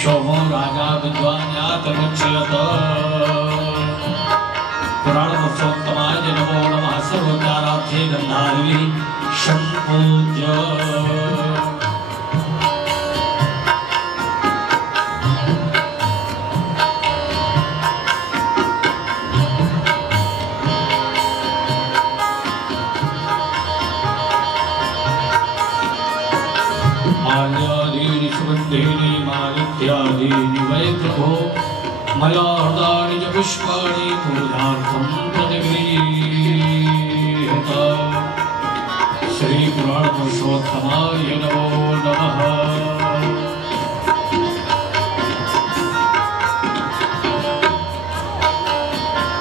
शोभो राजा विद्वान्यातमुच्यत पुराण पुरुषोत्तमाय नमो नमः सर्वकारार्थे गन्धार्वी संपूज्य माल्यादीनि सुगन्धीनि मालित्यादीनि वै प्रभो मया हृदानि च पुष्पाणि पूजार्थं प्रतिगृहीत। श्री पुराण पुरुषोत्तमाय नमो नमः।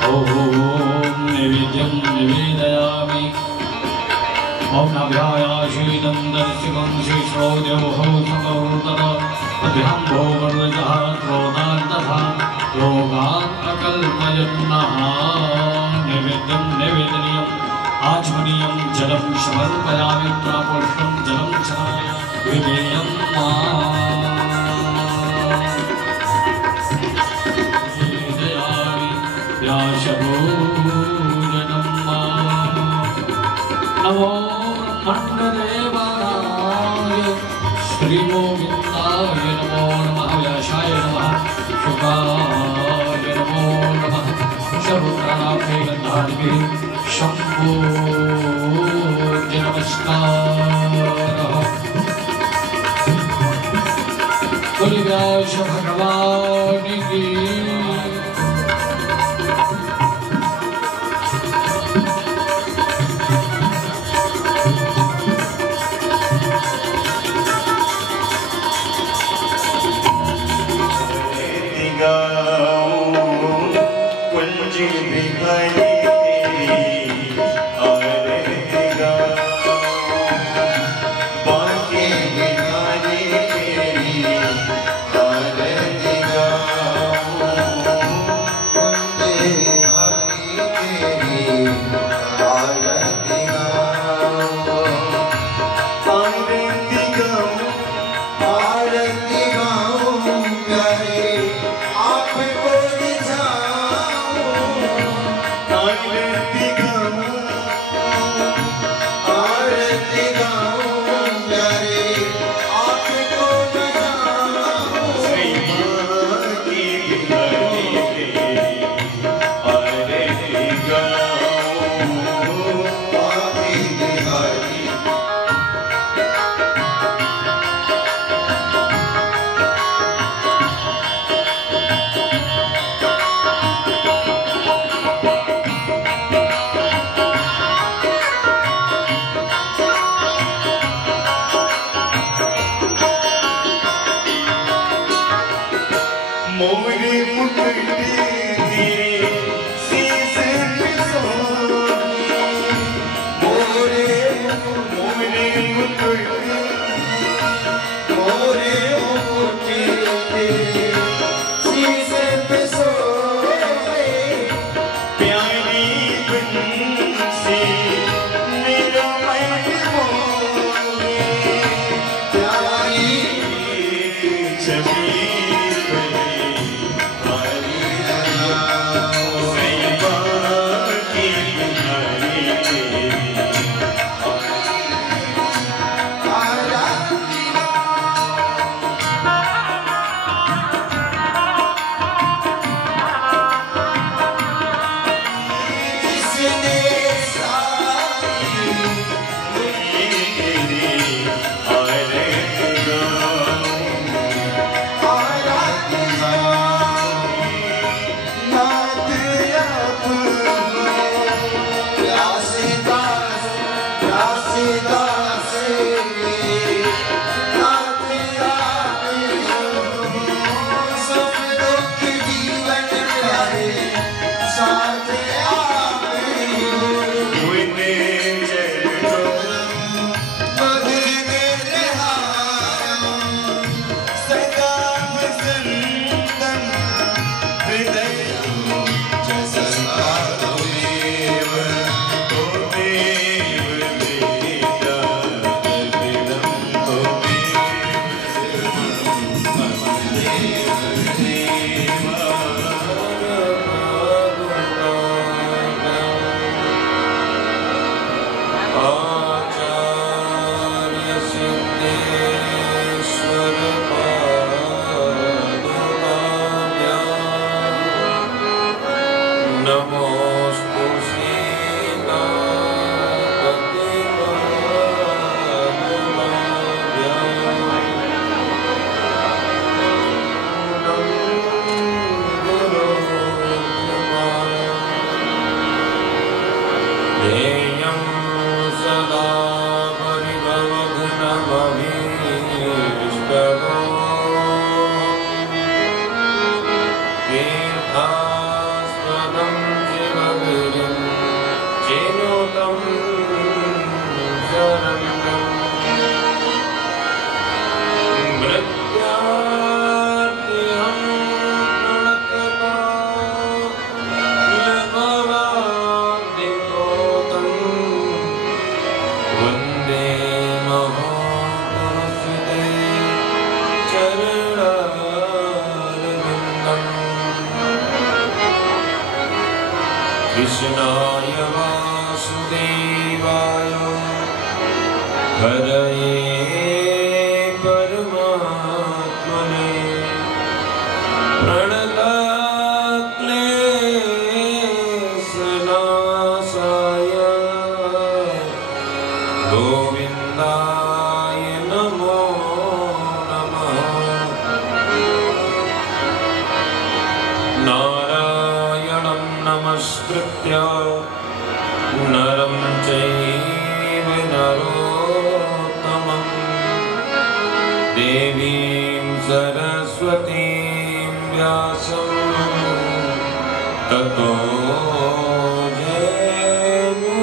ॐ नैवेद्यं निवेदयामि। ॐ नभ्यायाशीनं दर्शिकं श्रीश्रोदेवो समवर्तत अभ्यम्भो वर्जः क्रोधान् तथा लोकान् अकल्पयन्नः। नैवेद्यं नैवेदनीयम् आचमनीयं जलं समर्पयामि प्रापुष्पं जलं चाय विधेयं निवेदयामि व्यासभोजनं नमो मंडदेवाय श्रीगोविन्दाय नमो नमः। व्यासाय नमः शुकाय नमो नमः। सर्वकारार्थे गन्धार्वी संपूज्य नमस्कारः। बोलिए व्यास भगवान की। कृष्णाय वासुदेवाय हरये परमात्मने प्रणतक्लेशनाशाय गोविन्दाय नमो नमः। नारायणं नमस्कृत्य नरं चैव नरोत्तमं देवीं सरस्वतीं व्यासं ततो जयमुदीरये।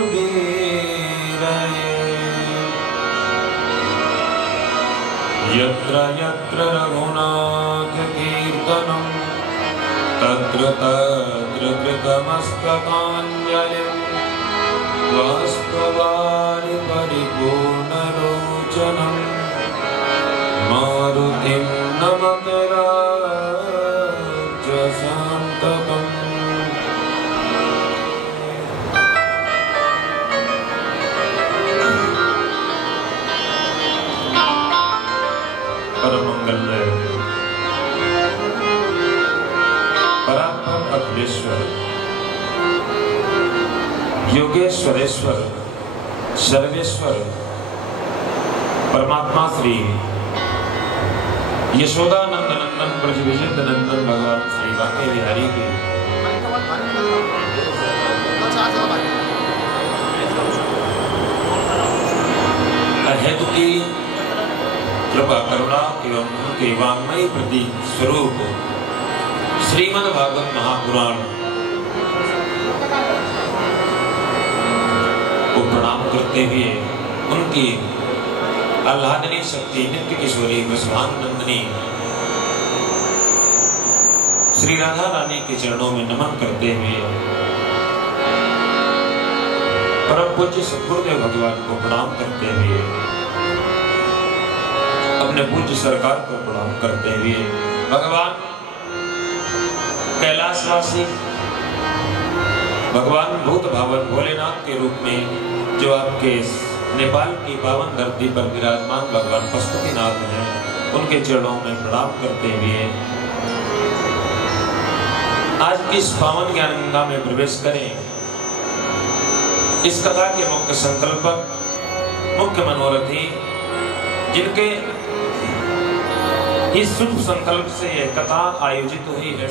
यत्र यत्र रघुनाथकीर्तनं तत्र तत्र कृतमस्तकाञ्जलिं बाष्पवारि परिपूर्णलोचनं मारुतिं नमत राजसान्तकम्। परम मंगलमय परात्पर अखिलेश्वर योगेश्वरेश्वर सर्वेश्वर परमात्मा श्री यशोदानंद नंदन ब्रज विजेंद्र नंदन भगवान श्री बांके बिहारी के अहेतु की कृपा करुणा एवं उनके वाङ्मयी प्रतीक स्वरूप श्रीमद् भागवत महापुराण को प्रणाम करते हुए उनकी आह्लादनी शक्ति नित्य किशोरी वृषभान नंदिनी श्री राधा रानी के चरणों में नमन करते हुए परम पूज्य सद्गुरुदेव भगवान को प्रणाम करते हुए अपने पूज्य सरकार को प्रणाम करते हुए भगवान कैलाशवासी भगवान भूत भावन भोलेनाथ के रूप में जो आपके नेपाल की पावन धरती पर विराजमान भगवान पशुपतिनाथ हैं, उनके चरणों में प्रणाम करते हुए आज की इस पावन ज्ञान गंगा में प्रवेश करें। इस कथा के मुख्य संकल्पक मुख्य मनोरथी जिनके इस शुभ संकल्प से यह कथा आयोजित हुई है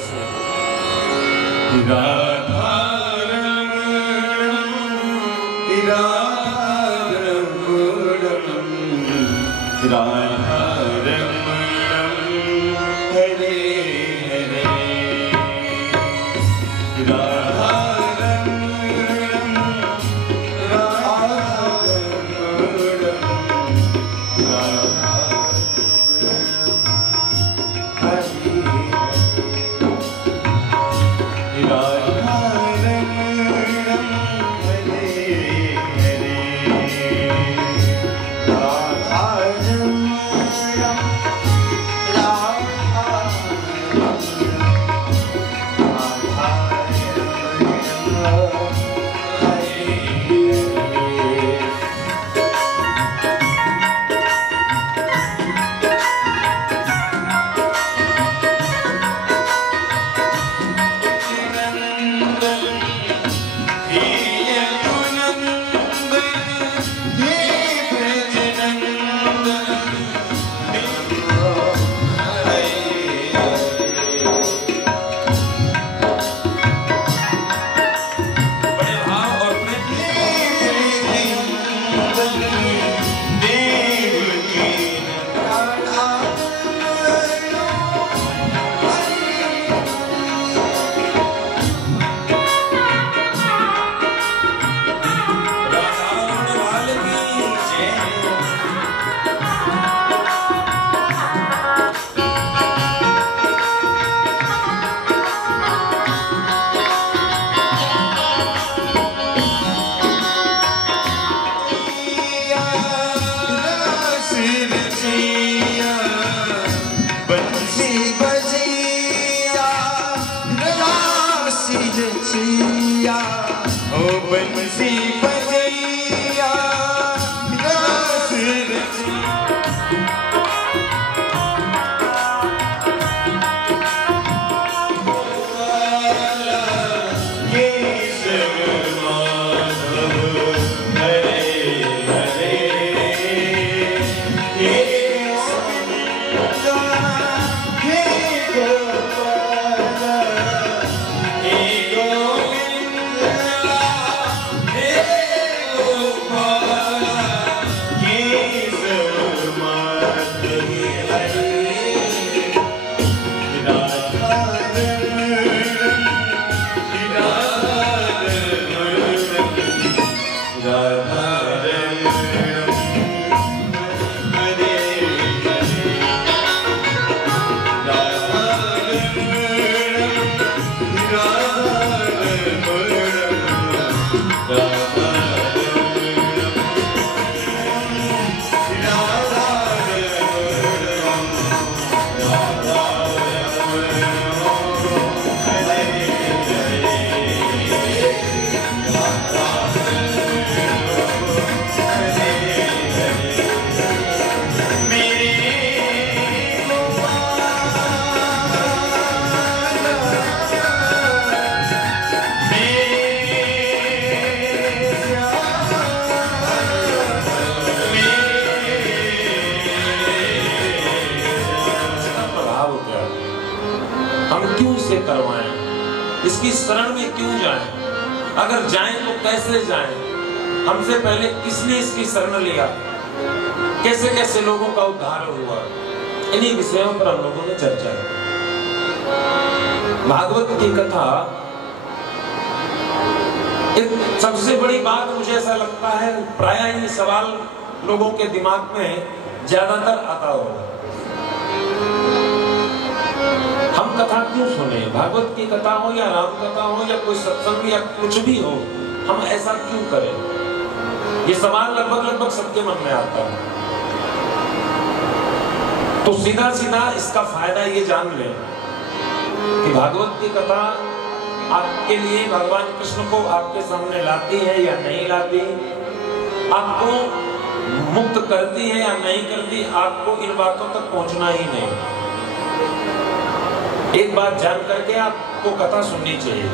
करवाएं, इसकी शरण में क्यों जाएं? अगर जाएं तो कैसे जाएं? हमसे पहले किसने इसकी शरण लिया? कैसे कैसे लोगों का उद्धार हुआ? इन्हीं विषयों पर हम लोगों ने चर्चा की। भागवत की कथा एक सबसे बड़ी बात मुझे ऐसा लगता है, प्रायः ये सवाल लोगों के दिमाग में ज्यादातर आता होगा, हम कथा क्यों सुने? भागवत की कथा हो या राम कथा हो या कोई सत्संग या कुछ भी हो, हम ऐसा क्यों करें? ये सवाल लगभग सबके मन में आता है। तो सीधा सीधा इसका फायदा ये जान लें कि भागवत की कथा आपके लिए भगवान कृष्ण को आपके सामने लाती है या नहीं लाती, आपको मुक्त करती है या नहीं करती, आपको इन बातों तक पहुंचना ही नहीं। एक बात जान करके आपको कथा सुननी चाहिए।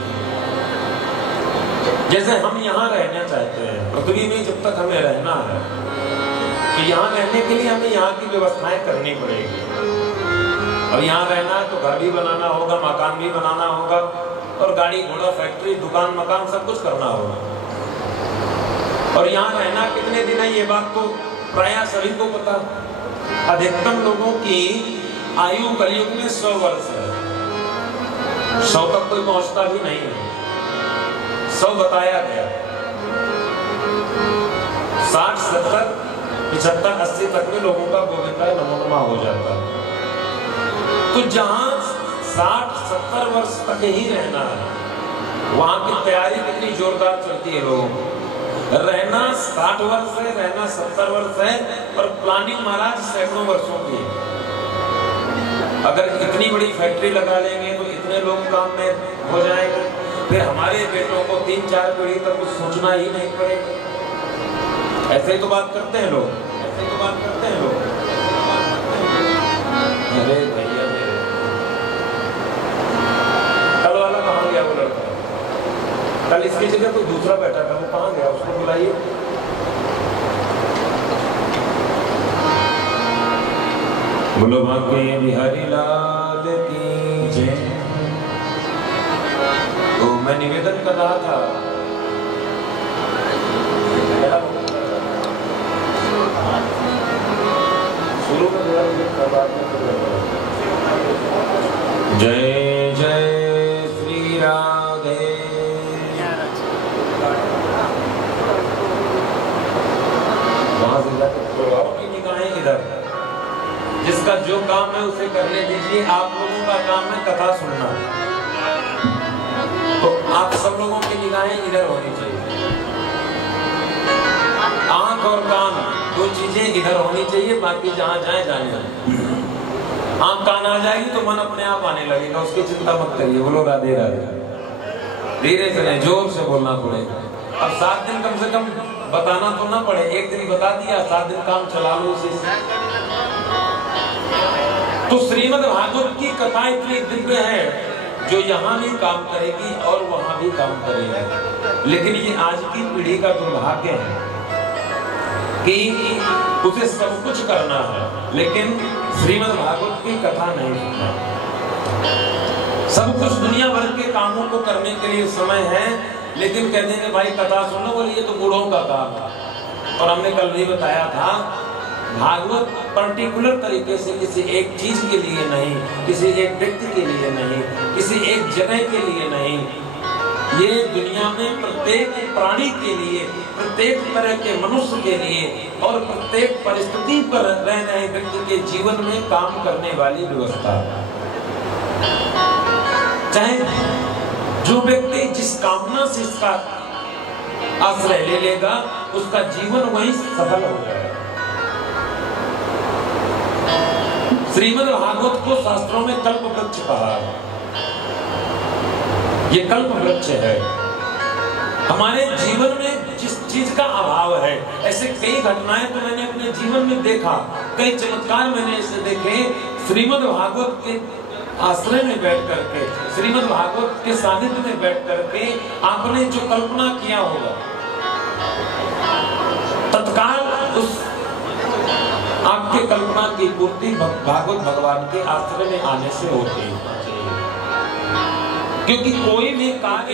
जैसे हम यहाँ रहना चाहते हैं, पृथ्वी में जब तक हमें रहना है तो यहाँ रहने के लिए हमें यहाँ की व्यवस्थाएं करनी पड़ेगी। और यहाँ रहना है तो घर भी बनाना होगा, मकान भी बनाना होगा, और गाड़ी घोड़ा फैक्ट्री दुकान मकान सब कुछ करना होगा। और यहाँ रहना कितने दिन है ये बात तो प्रायः सभी को पता। अधिकतम लोगों की आयु कलयुग में 100 वर्ष है। 100 तक कोई पहुंचता भी नहीं है, 100 बताया गया। 60 70 75 80 तक में लोगों का गोविंदा नमो नमः हो जाता है। तो जहां 60 70 वर्ष तक ही रहना है, वहां की तैयारी कितनी जोरदार चलती है लोगों को। रहना 60 वर्ष है, रहना 70 वर्ष है, और प्लानिंग महाराज सैकड़ों वर्षों की है। अगर इतनी बड़ी फैक्ट्री लगा लेंगे तो इतने लोग काम में हो जाएंगे, फिर हमारे बेटों को 3-4 पीढ़ी तक कुछ सोचना ही नहीं पड़ेगा। ऐसे ही तो बात करते हैं लोग, ऐसे ही तो बात करते हैं लोग। अरे भैया मेरे कल वाला कहाँ गया वो लड़का? कल इसकी जगह कोई दूसरा बैठा था, वो कहाँ गया? उसको बुलाइए। बोलो भाग्य बिहारी लाल की जय। तो मैं निवेदन कर रहा था, शुरू में जय जय श्री राधे। वहां से जाकर की निगाहें इधर, जिसका जो काम है उसे करने दीजिए। आप लोगों का काम है कथा सुनना, तो आप सब लोगों की निगाहें इधर होनी चाहिए। आंख और कान दो चीजें इधर होनी चाहिए, बाकी जहां जाए जाने। आंख कान आ जाएगी तो मन अपने आप आने लगेगा, उसकी चिंता मत करिए। बोलो राधे राधे। धीरे से नहीं, जोर से बोलना पड़ेगा। अब 7 दिन कम से कम बताना तो ना पड़े, एक दिन बता दिया, 7 दिन काम चला लो उसी से। तो श्रीमद् भागवत की कथा इतनी दिव्य है जो यहाँ भी काम करेगी और वहां भी काम करेगी। लेकिन ये आज की पीढ़ी का दुर्भाग्य है कि उसे सब कुछ करना है, लेकिन श्रीमद् भागवत की कथा नहीं सुनना। सब कुछ दुनिया भर के कामों को करने के लिए समय है, लेकिन कहते हैं भाई कथा सुनो, बोले ये तो बूढ़ों का काम है। और हमने कल भी बताया था, भागवत पर्टिकुलर तरीके से किसी एक चीज के लिए नहीं, किसी एक व्यक्ति के लिए नहीं, किसी एक जगह के लिए नहीं, ये दुनिया में प्रत्येक प्राणी के लिए, प्रत्येक तरह के मनुष्य के लिए और प्रत्येक परिस्थिति पर रह रहे व्यक्ति के जीवन में काम करने वाली व्यवस्था। चाहे जो व्यक्ति जिस कामना से इसका आश्रय ले लेगा, उसका जीवन वही सफल हो जाएगा। श्रीमद् भागवत को शास्त्रों में कल्प वृक्ष कहा है। ये कल्प वृक्ष है। हमारे जीवन में जिस चीज का अभाव है, ऐसे कई घटनाएं तो मैंने अपने जीवन में देखा, कई चमत्कार मैंने ऐसे देखे। श्रीमद् भागवत के आश्रय में बैठ करके, श्रीमद् भागवत के सानिध्य में बैठ करके आपने जो कल्पना किया होगा, तत्काल उस आपके कल्पना की पूर्ति भागवत भगवान के आश्रय में आने से होती है। क्योंकि कोई भी कार्य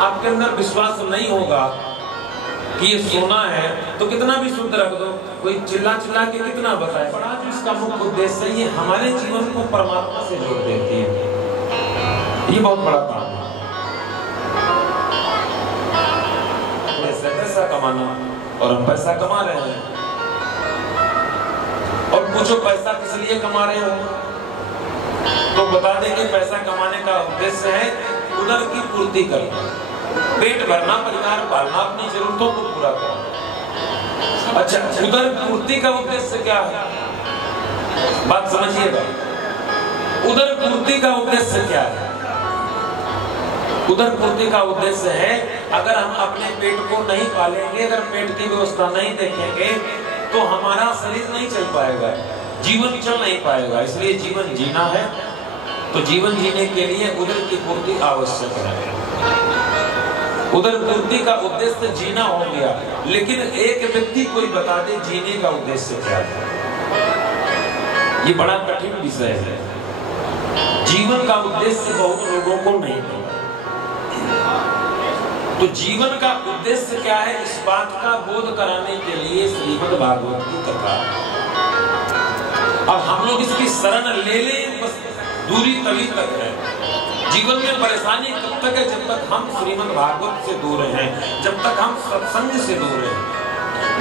आपके अंदर विश्वास नहीं होगा कि ये सोना है तो कितना भी शुद्ध रख दो, कोई चिल्ला चिल्ला के कितना बताए। बड़ा जो इसका मुख्य उद्देश्य ये हमारे जीवन को परमात्मा से जोड़ देती है। ये बहुत बड़ा काम है। पैसा कमाना और हम पैसा कमा रहे हैं और पूछो पैसा किस लिए कमा रहे हो, तो बता देंगे पैसा कमाने का उद्देश्य है उदर की पूर्ति करना, पेट भरना, परिवार पालना, अपनी जरूरतों को पूरा करना। अच्छा, उदर पूर्ति का उद्देश्य क्या है, बात समझिएगा। उदर पूर्ति का उद्देश्य क्या है? उदर पूर्ति का उद्देश्य है अगर हम अपने पेट को नहीं पालेंगे, अगर पेट की व्यवस्था नहीं देखेंगे तो हमारा शरीर नहीं चल पाएगा, जीवन चल नहीं पाएगा। इसलिए जीवन जीना है तो जीवन जीने के लिए उदर की पूर्ति आवश्यक है। उदर पूर्ति का उद्देश्य जीना हो गया, लेकिन एक व्यक्ति कोई बता दे जीने का उद्देश्य क्या है। ये बड़ा कठिन विषय है। जीवन का उद्देश्य बहुत लोगों को नहीं पता। तो जीवन का उद्देश्य क्या है, इस बात का बोध कराने के लिए श्रीमद् भागवत की कथा। अब हम लोग इसकी शरण ले लें, बस दूरी तभी तक है। जीवन में परेशानी तब तक है जब तक हम श्रीमद् भागवत से दूर हैं, जब तक हम सत्संग से दूर हैं।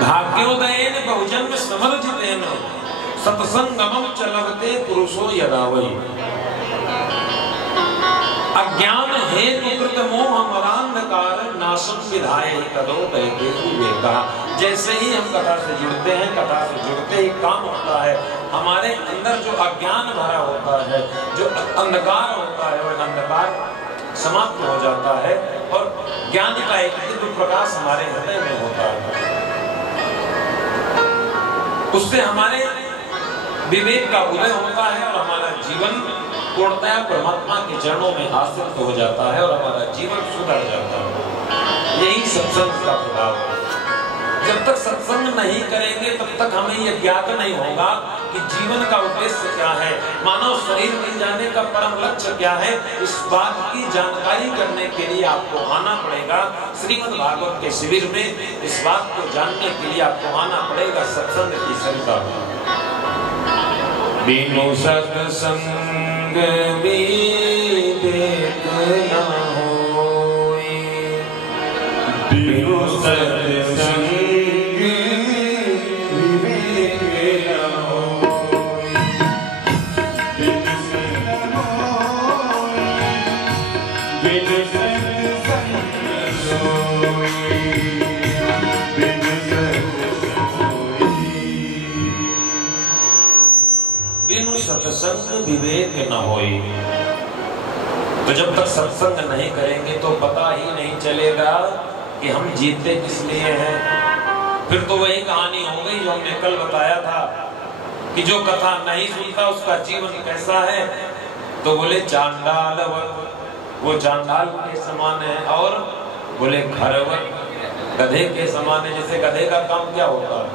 भाग्योदयेन बहुजन्म समर्जितेन सत्संगमं च लभते पुरुषो यदा वै। अज्ञान हेतु कृत मोह मरांधकार नाशम विधाय तदो दैते विवेका। जैसे ही हम कथा से जुड़ते हैं, कथा से जुड़ते ही काम होता है, हमारे अंदर जो अज्ञान भरा होता है, जो अंधकार होता है, वह अंधकार समाप्त हो जाता है और ज्ञान का एक दिव्य प्रकाश हमारे हृदय में होता है। उससे हमारे विवेक का उदय होता है और हमारा जीवन पूर्णतया परमात्मा के चरणों में आश्रित हो जाता है और हमारा जीवन सुधर जाता है। यही सत्संग का प्रभाव है। जब तक सत्संग नहीं करेंगे तब तक हमें यह ज्ञात नहीं होगा कि जीवन का उद्देश्य क्या है, मानव शरीर मिल जाने का परम लक्ष्य क्या है। इस बात की जानकारी करने के लिए आपको आना पड़ेगा श्रीमद् भागवत के शिविर में। इस बात को जानने के लिए आपको आना पड़ेगा सत्संग की सरिता में। बिनु सत्संग विवेक न होय, बिनु सत्संग विवेक न होय, बिनु सत्संग बिनु सत्संग विवेक न होय। तो जब तक सत्संग नहीं करेंगे तो पता ही नहीं चलेगा कि हम जीते किस लिए हैं। फिर तो वही कहानी हो गई जो हमने कल बताया था कि जो कथा नहीं सुनता उसका जीवन कैसा है। तो बोले चांडाल, वो चांडाल के समान है, और बोले घरवर, गधे के समान है। जैसे गधे का काम क्या होता है,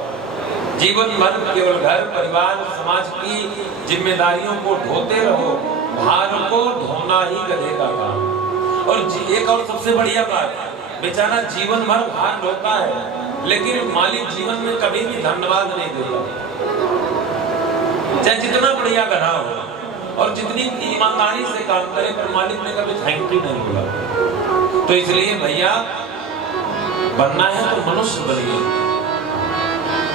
जीवन भर केवल घर परिवार समाज की जिम्मेदारियों को ढोते रहो, भार को ढोना ही गधे का काम। और एक और सबसे बढ़िया बात, बेचारा जीवन भर भार ढोता है लेकिन मालिक जीवन में कभी भी धन्यवाद नहीं देता। चाहे जितना बढ़िया गधा हो और जितनी ईमानदारी से काम करे, पर मालिक ने कभी थैंक यू नहीं बोला। तो इसलिए भैया बनना है तो मनुष्य बनिए,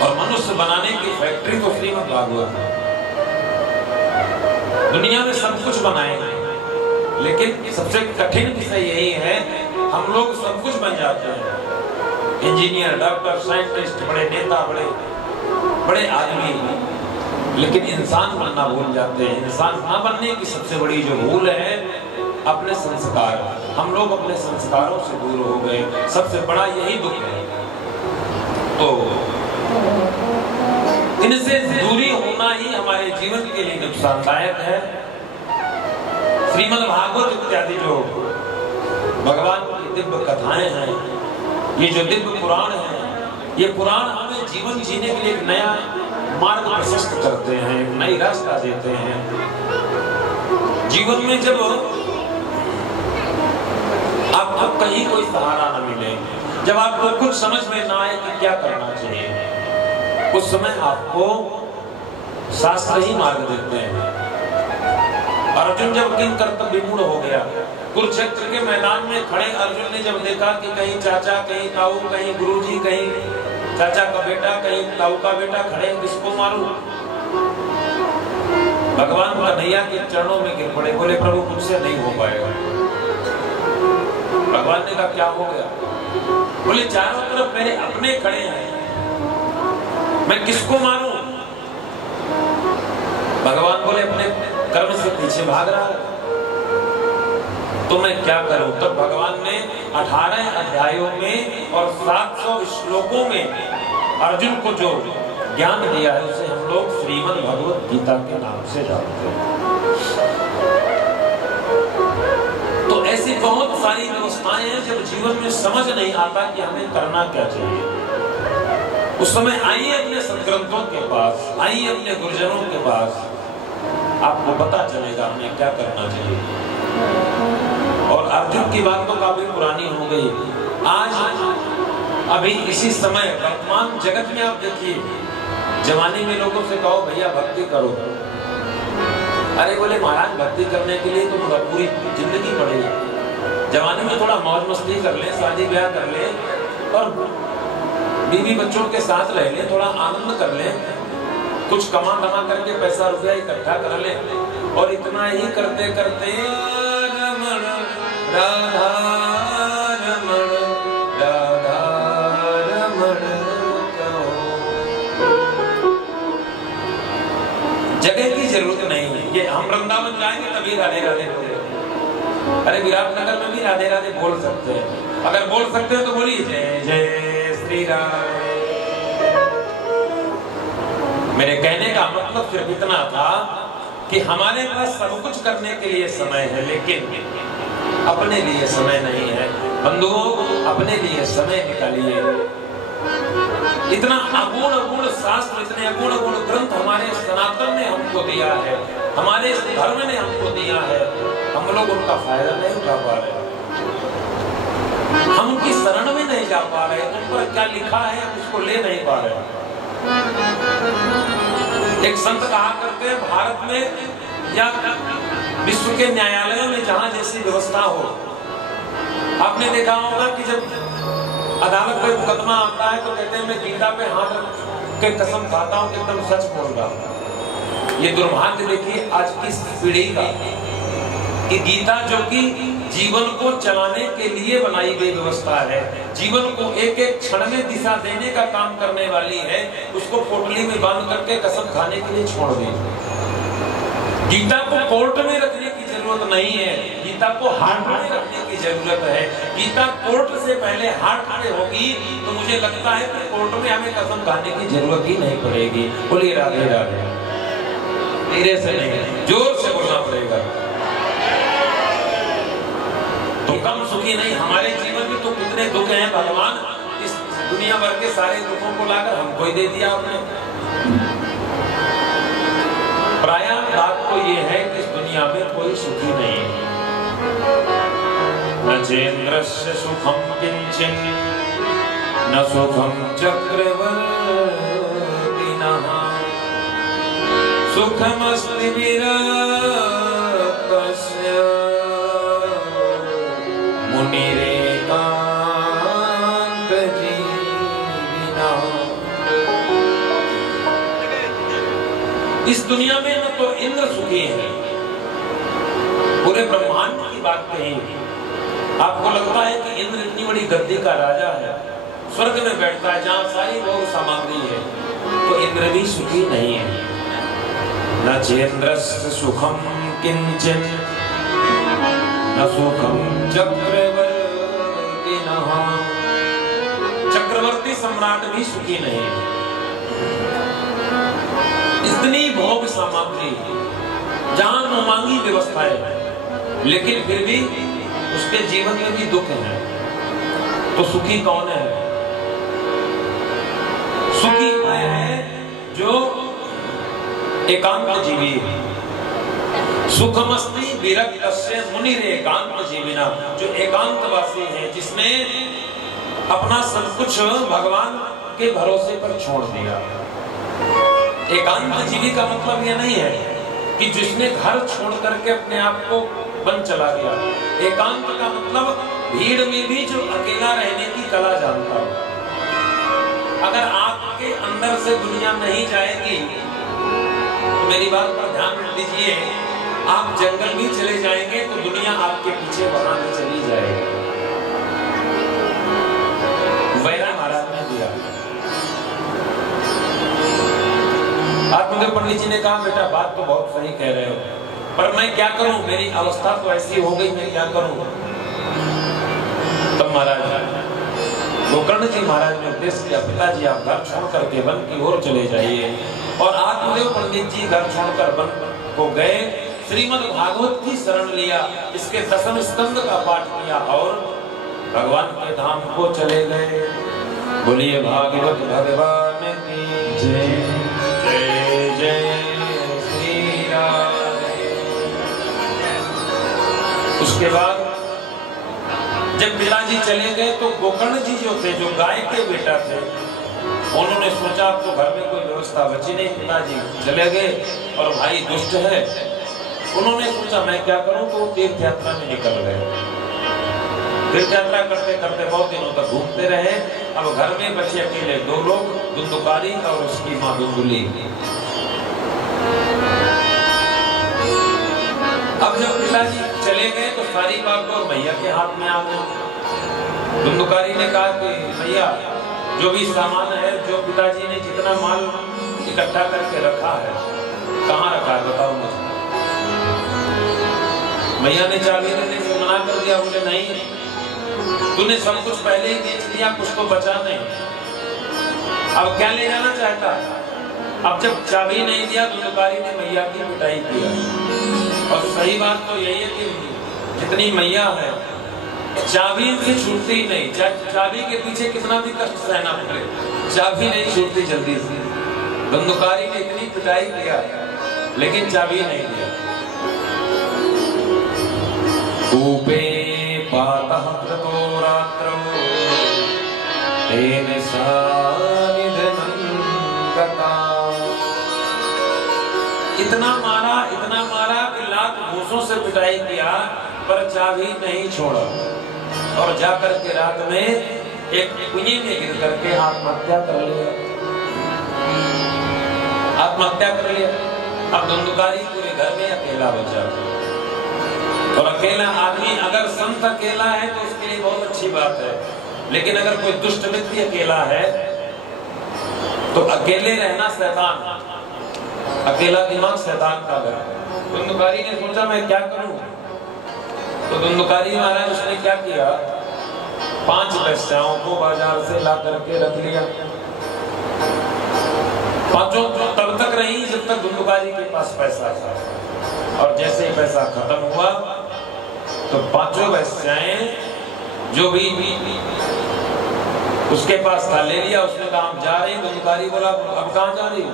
और मनुष्य बनाने की फैक्ट्री तो श्रीमद् भागवत है। दुनिया में सब कुछ बनाएंगे, लेकिन सबसे कठिन विषय यही है, हम लोग सब कुछ बन जाते हैं, इंजीनियर, डॉक्टर, साइंटिस्ट, बड़े नेता, बड़े आदमी, लेकिन इंसान बनना भूल जाते हैं। इंसान ना बनने की सबसे बड़ी जो भूल है अपने संस्कार। हम लोग अपने संस्कारों से दूर हो गए, सबसे बड़ा यही दुख है। तो इनसे दूरी होना ही हमारे जीवन के लिए नुकसानदायक है। श्रीमद् भागवत इत्यादि जो भगवान की दिव्य कथाएं हैं, ये जो दिव्य पुराण हैं, ये पुराण हमें जीवन जीने के लिए एक नया मार्ग प्रशस्त करते हैं, एक नई रास्ता देते हैं। जीवन में जब आपको कहीं कोई सहारा न मिले, जब आपको कुछ समझ में ना आए कि क्या करना चाहिए, उस समय आपको शास्त्र ही मार्ग देते हैं। अर्जुन जब किन कर्तव्य विमूढ़ हो गया, कुरुक्षेत्र के मैदान में खड़े अर्जुन ने जब देखा कि कहीं चाचा, कहीं ताऊ, कहीं गुरुजी, कहीं चाचा का बेटा, कहीं ताऊ का बेटा खड़े, किसको मारूं? भगवान कन्हैया के चरणों में गिर पड़े, बोले प्रभु मुझसे नहीं हो पाएगा। भगवान ने कहा क्या हो गया? बोले चारों तरफ मेरे अपने खड़े हैं, मैं किसको मारूं? भगवान बोले अपने कर्म से पीछे भाग रहा है तो मैं क्या करूं? तब भगवान ने 18 अध्यायों में और 700 श्लोकों में अर्जुन को जो ज्ञान दिया है उसे हम लोग श्रीमद् भगवत गीता के नाम से जानते हैं। तो ऐसी बहुत सारी व्यवस्थाएं हैं जब जीवन में समझ नहीं आता कि हमें करना क्या चाहिए, उस समय आइए अपने सद्ग्रंथों के पास, आइए अपने गुरुजनों के पास, आपको पता चलेगा हमें क्या करना चाहिए। और अर्जुन की बात तो काफी पुरानी हो गई। आज अभी इसी समय वर्तमान जगत में आप देखिए, जवानी में लोगों से कहो भैया भक्ति करो, अरे बोले महाराज भक्ति करने के लिए तो पूरी जिंदगी पड़ेगी। जवानी में थोड़ा मौज मस्ती कर ले, शादी ब्याह कर ले और बीवी बच्चों के साथ रह ले, थोड़ा आनंद कर ले, कुछ कमा करके पैसा रुपया इकट्ठा कर ले, और इतना ही करते करते रमण राधा रमण राधा रमण कहो। जगह की जरूरत नहीं है, ये हम वृंदावन जाएंगे तभी राधे राधे बोले। अरे विराटनगर में भी राधे राधे बोल सकते हैं, अगर बोल सकते हैं तो बोलिए जय जय श्री राम। मेरे कहने का मतलब सिर्फ इतना था कि हमारे पास सब कुछ करने के लिए समय है, लेकिन अपने लिए समय नहीं है। बंधुओं, अपने लिए समय निकालिए। इतना अगुण शास्त्र, इतने अगुण ग्रंथ हमारे सनातन ने हमको दिया है, हमारे धर्म ने हमको दिया है, हम लोग उनका फायदा नहीं उठा पा रहे, हम उनकी शरण में नहीं जा पा रहे, उन पर क्या लिखा है हम उसको ले नहीं पा रहे। एक संत कहा करते हैं, भारत में या विश्व के न्यायालयों में जहां जैसी व्यवस्था हो, आपने देखा होगा कि जब अदालत में मुकदमा आता है तो कहते हैं मैं गीता पे हाथ रख के कसम खाता हूं कि एकदम सच बोल रहा हूं। ये दुर्भाग्य देखिए आज की पीढ़ी का, कि गीता जो कि जीवन को चलाने के लिए बनाई गई व्यवस्था है, जीवन को एक एक क्षण में दिशा देने का काम करने वाली है, उसको पोटली में बांध करके कसम खाने के लिए छोड़ दी। गीता को कोर्ट में रखने की जरूरत नहीं है, गीता को हार्ट में रखने की जरूरत है। गीता कोर्ट से पहले हार्ट में होगी तो मुझे लगता है कि कोर्ट में हमें कसम खाने की जरूरत ही नहीं पड़ेगी। बोलिए राधे राधे। धीरे से नहीं, जोर से बोलना पड़ेगा। तो कम सुखी नहीं, हमारे जीवन में तो कितने दुख हैं, भगवान इस दुनिया भर के सारे दुखों को लाकर हमको ही दे दिया आपने। प्रायः बात तो ये है कि इस दुनिया में कोई सुखी नहीं है। न चेन्द्रस्य सुखम किंचिन न सुखम चक्रवर्तिनः सुखमस्ति विरक्तस्य मुनिरेकान्तजीविनः। इस दुनिया में न तो इंद्र सुखी है, पूरे ब्रह्मांड की बात कही। आपको लगता है कि इंद्र इतनी बड़ी गद्दी का राजा है, स्वर्ग में बैठता है जहां सारी भोग सामग्री है, तो इंद्र भी सुखी नहीं है। न चेन्द्रस्य सुखम किंचिन न सुखम चक्रवर्तिनः। चक्रवर्ती सम्राट भी सुखी नहीं है। इतनी भोग सामग्री, जहां मनमांगी व्यवस्थाएं, लेकिन फिर भी उसके जीवन में भी दुख है, तो सुखी कौन है? सुखी वह है जो एकांत जीवी है, सुखमस्ति विरक्तस्य मुनिरेकांत जीविना, जो एकांतवासी है, जिसने अपना सब कुछ भगवान के भरोसे पर छोड़ दिया। एकांत जीवी का मतलब यह नहीं है कि जिसने घर छोड़ करके अपने आप को बन चला गया। एकांत का मतलब भीड़ में भी जो अकेला रहने की कला जानता हो। अगर आपके अंदर से दुनिया नहीं जाएगी तो मेरी बात पर ध्यान दीजिए, आप जंगल भी चले जाएंगे तो दुनिया आपके पीछे वहां भी चली जाएगी। वैराग महाराज ने दिया। आत्मदेव पंडित जी ने कहा, बेटा बात तो बहुत सही कह रहे हो, पर मैं क्या करूं, मेरी अवस्था तो ऐसी हो गई, मैं क्या करूं। तब महाराज गोकर्ण जी महाराज ने उपदेश किया, पिताजी आप घर छोड़ करके वन की ओर चले जाइए। और आत्मदेव पंडित जी घर छोड़कर वन को गए, श्रीमद् भागवत की शरण लिया, इसके दसम स्कंद का पाठ किया और भगवान के धाम को चले गए। बोलिए भागवत भगवान की जय। जय जय श्री राधे। उसके बाद जब पिताजी चले गए तो गोकर्ण जी जो थे, जो गाय के बेटा थे, उन्होंने सोचा अब तो घर में कोई व्यवस्था बची नहीं, पिताजी चले गए और भाई दुष्ट है। उन्होंने सोचा मैं क्या करूं, तो तीर्थ यात्रा में निकल गए। तीर्थ यात्रा करते करते बहुत दिनों तक घूमते रहे। अब घर में बचे अकेले दो लोग, दुंदुकारी और उसकी माँ दुंदुली। अब जब पिताजी चले गए तो सारी बात तो मैया के हाथ में आ गई। दुंदुकारी ने कहा कि मैया जो भी सामान है, जो पिताजी ने जितना माल इकट्ठा करके रखा है, कहाँ रखा है बताओ मुझे। मैया ने चाबी देने से मना कर दिया, बोले नहीं, तूने सब कुछ पहले ही बेच दिया, कुछ तो बचा नहीं, अब क्या ले जाना चाहता। अब जब चाबी नहीं दिया तो दुकानी ने मैया की पिटाई किया। और सही बात तो यही है कि जितनी मैया है चाबी से छूटती ही नहीं, चाबी के पीछे कितना भी कष्ट सहना पड़े, चाबी नहीं छूटती जल्दी से। धंधुकारी ने इतनी पिटाई किया लेकिन चाबी नहीं दिया। कूपे पातः कृतो रात्रौ तेन सानिधनं गता। इतना मारा कि लाख घूसों से पिटाई किया पर चाबी नहीं छोड़ा। और जाकर के रात में एक कुएं में गिर करके आत्महत्या कर लिया। अब धंधुकारी पूरे घर में अकेला बचा। और अकेला आदमी, अगर संत अकेला है तो उसके लिए बहुत अच्छी बात है, लेकिन अगर कोई दुष्ट व्यक्ति अकेला है तो अकेले रहना शैतान, अकेला दिमाग शैतान का घर। धंधुकारी ने सोचा मैं क्या करूं, तो धंधुकारी महाराज उसने क्या किया, 5 वेश्याओं को बाजार से ला करके रख लिया। पांचों तब तक रही जब तक धंधुकारी के पास पैसा था, और जैसे ही पैसा खत्म हुआ तो 5 वेश्याएं जो भी उसके पास था ले लिया। उसने कहा हम जा रहे हैं। धंधुकारी बोला अब कहाँ जा रही हो,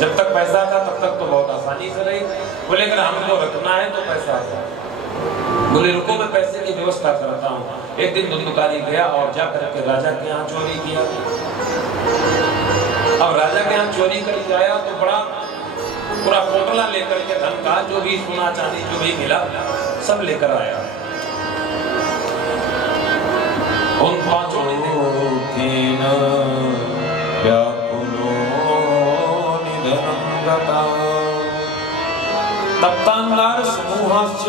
जब तक पैसा था तब तक तो बहुत आसानी से रही। बोले अगर हमको रखना है तो पैसा था। बोले रुको मैं पैसे की व्यवस्था करता हूँ। एक दिन धंधुकारी गया और जा करके राजा के यहाँ चोरी किया। अब राजा के यहाँ चोरी करके आया तो बड़ा पूरा पोटला लेकर के धन का, जो भी सोना चांदी जो भी मिला सब लेकर आया। उन 5 ने तप्तांगार समूहाश्च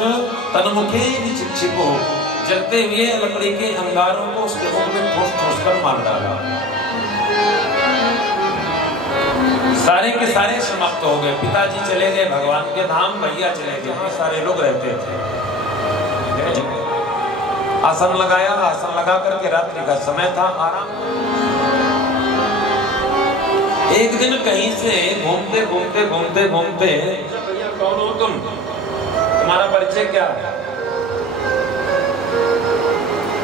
तन्मुखे निचिक्षिपो, जलते हुए लकड़ी के अंगारों को उसके मुख में ठोस कर मार डाला। सारे के सारे समाप्त हो गए। पिताजी चले गए भगवान के धाम, भैया चले गए, हाँ सारे लोग रहते थे। आसन लगाया, आसन लगा करके रात्रि का समय था, आराम। एक दिन कहीं से घूमते घूमते घूमते घूमते, भैया कौन हो तुम, तुम्हारा परिचय क्या है,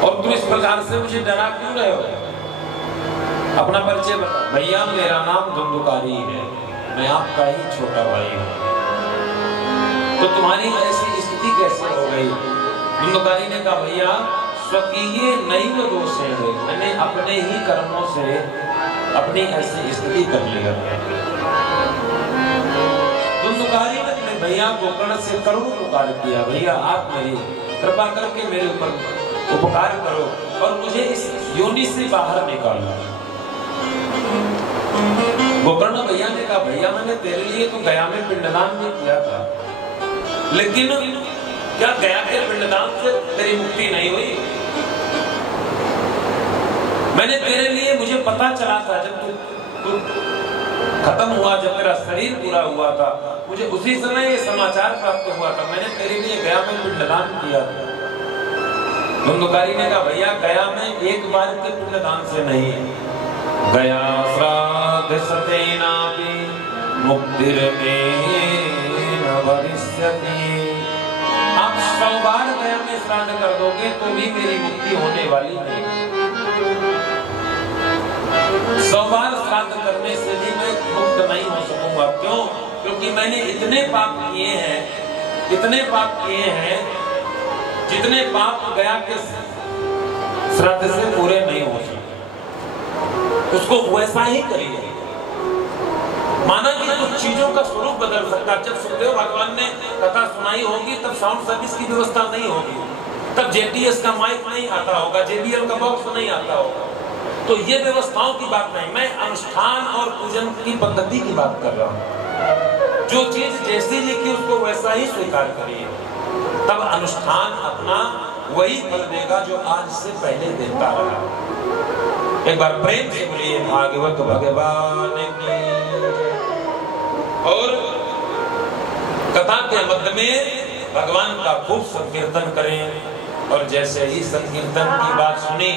और तुम इस प्रकार से मुझे डरा क्यों रहे हो, अपना परिचय बता। भैया मेरा नाम धंधुकारी है, मैं आपका ही छोटा भाई हूँ। तो तुम्हारी ऐसी स्थिति कैसे हो गई? धुंधकारी ने कहा भैया स्वकीय नैव दोष है, मैंने अपने ही कर्मों से अपनी ऐसी स्थिति कर लिया। धुंधकारी ने भैया गोकर्ण से करोड़ उपकार किया, भैया आप मेरी कृपा करके मेरे ऊपर उपकार करो और मुझे इस योनि से बाहर निकालो। गोकर्ण भैया ने कहा भैया मैंने तेरे लिए तो गया में पिंडदान भी किया था, लेकिन क्या गया के पिंडदान से तेरी मुक्ति नहीं हुई? मैंने तेरे लिए, मुझे पता चला था जब तू खत्म हुआ, जब तेरा शरीर पूरा हुआ था, मुझे उसी समय ये समाचार प्राप्त हुआ था, मैंने तेरे लिए गया में पिंडदान किया था। धुंधकारी ने कहा भैया गया में एक बार के पिंडदान से नहीं, गया श्राद्ध सतेनापि मुक्तिर्मे न भविष्यति। आप 100 बार गया में श्राद्ध कर दोगे तो भी मेरी मुक्ति होने वाली नहीं। 100 बार श्राद्ध करने से भी मैं मुक्त नहीं हो सकूंगा। क्यों? क्योंकि मैंने इतने पाप किए हैं, इतने पाप किए हैं जितने पाप गया के श्राद्ध से पूरे नहीं हो सकते। उसको वैसा ही करिए। माना कि कुछ चीजों का स्वरूप बदल सकता। जब सुखदेव भगवान ने कथा सुनाई होगी तब साउंड सर्विस की व्यवस्था नहीं होगी, तब जेटीएस का माइक नहीं आता होगा, जेबीएल का बॉक्स नहीं आता होगा। तो ये व्यवस्थाओं की बात नहीं, मैं अनुष्ठान और पूजन की पद्धति की बात कर रहा हूँ। जो चीज जैसी लिखी उसको वैसा ही स्वीकार करिए, तब अनुष्ठान अपना वही फल देगा जो आज से पहले देता रहा। एक बार प्रेम से बोलिए भागवत भगवान की। और कथा के मध्य में भगवान का खूब संकीर्तन करें। और जैसे ही संकीर्तन की बात सुनी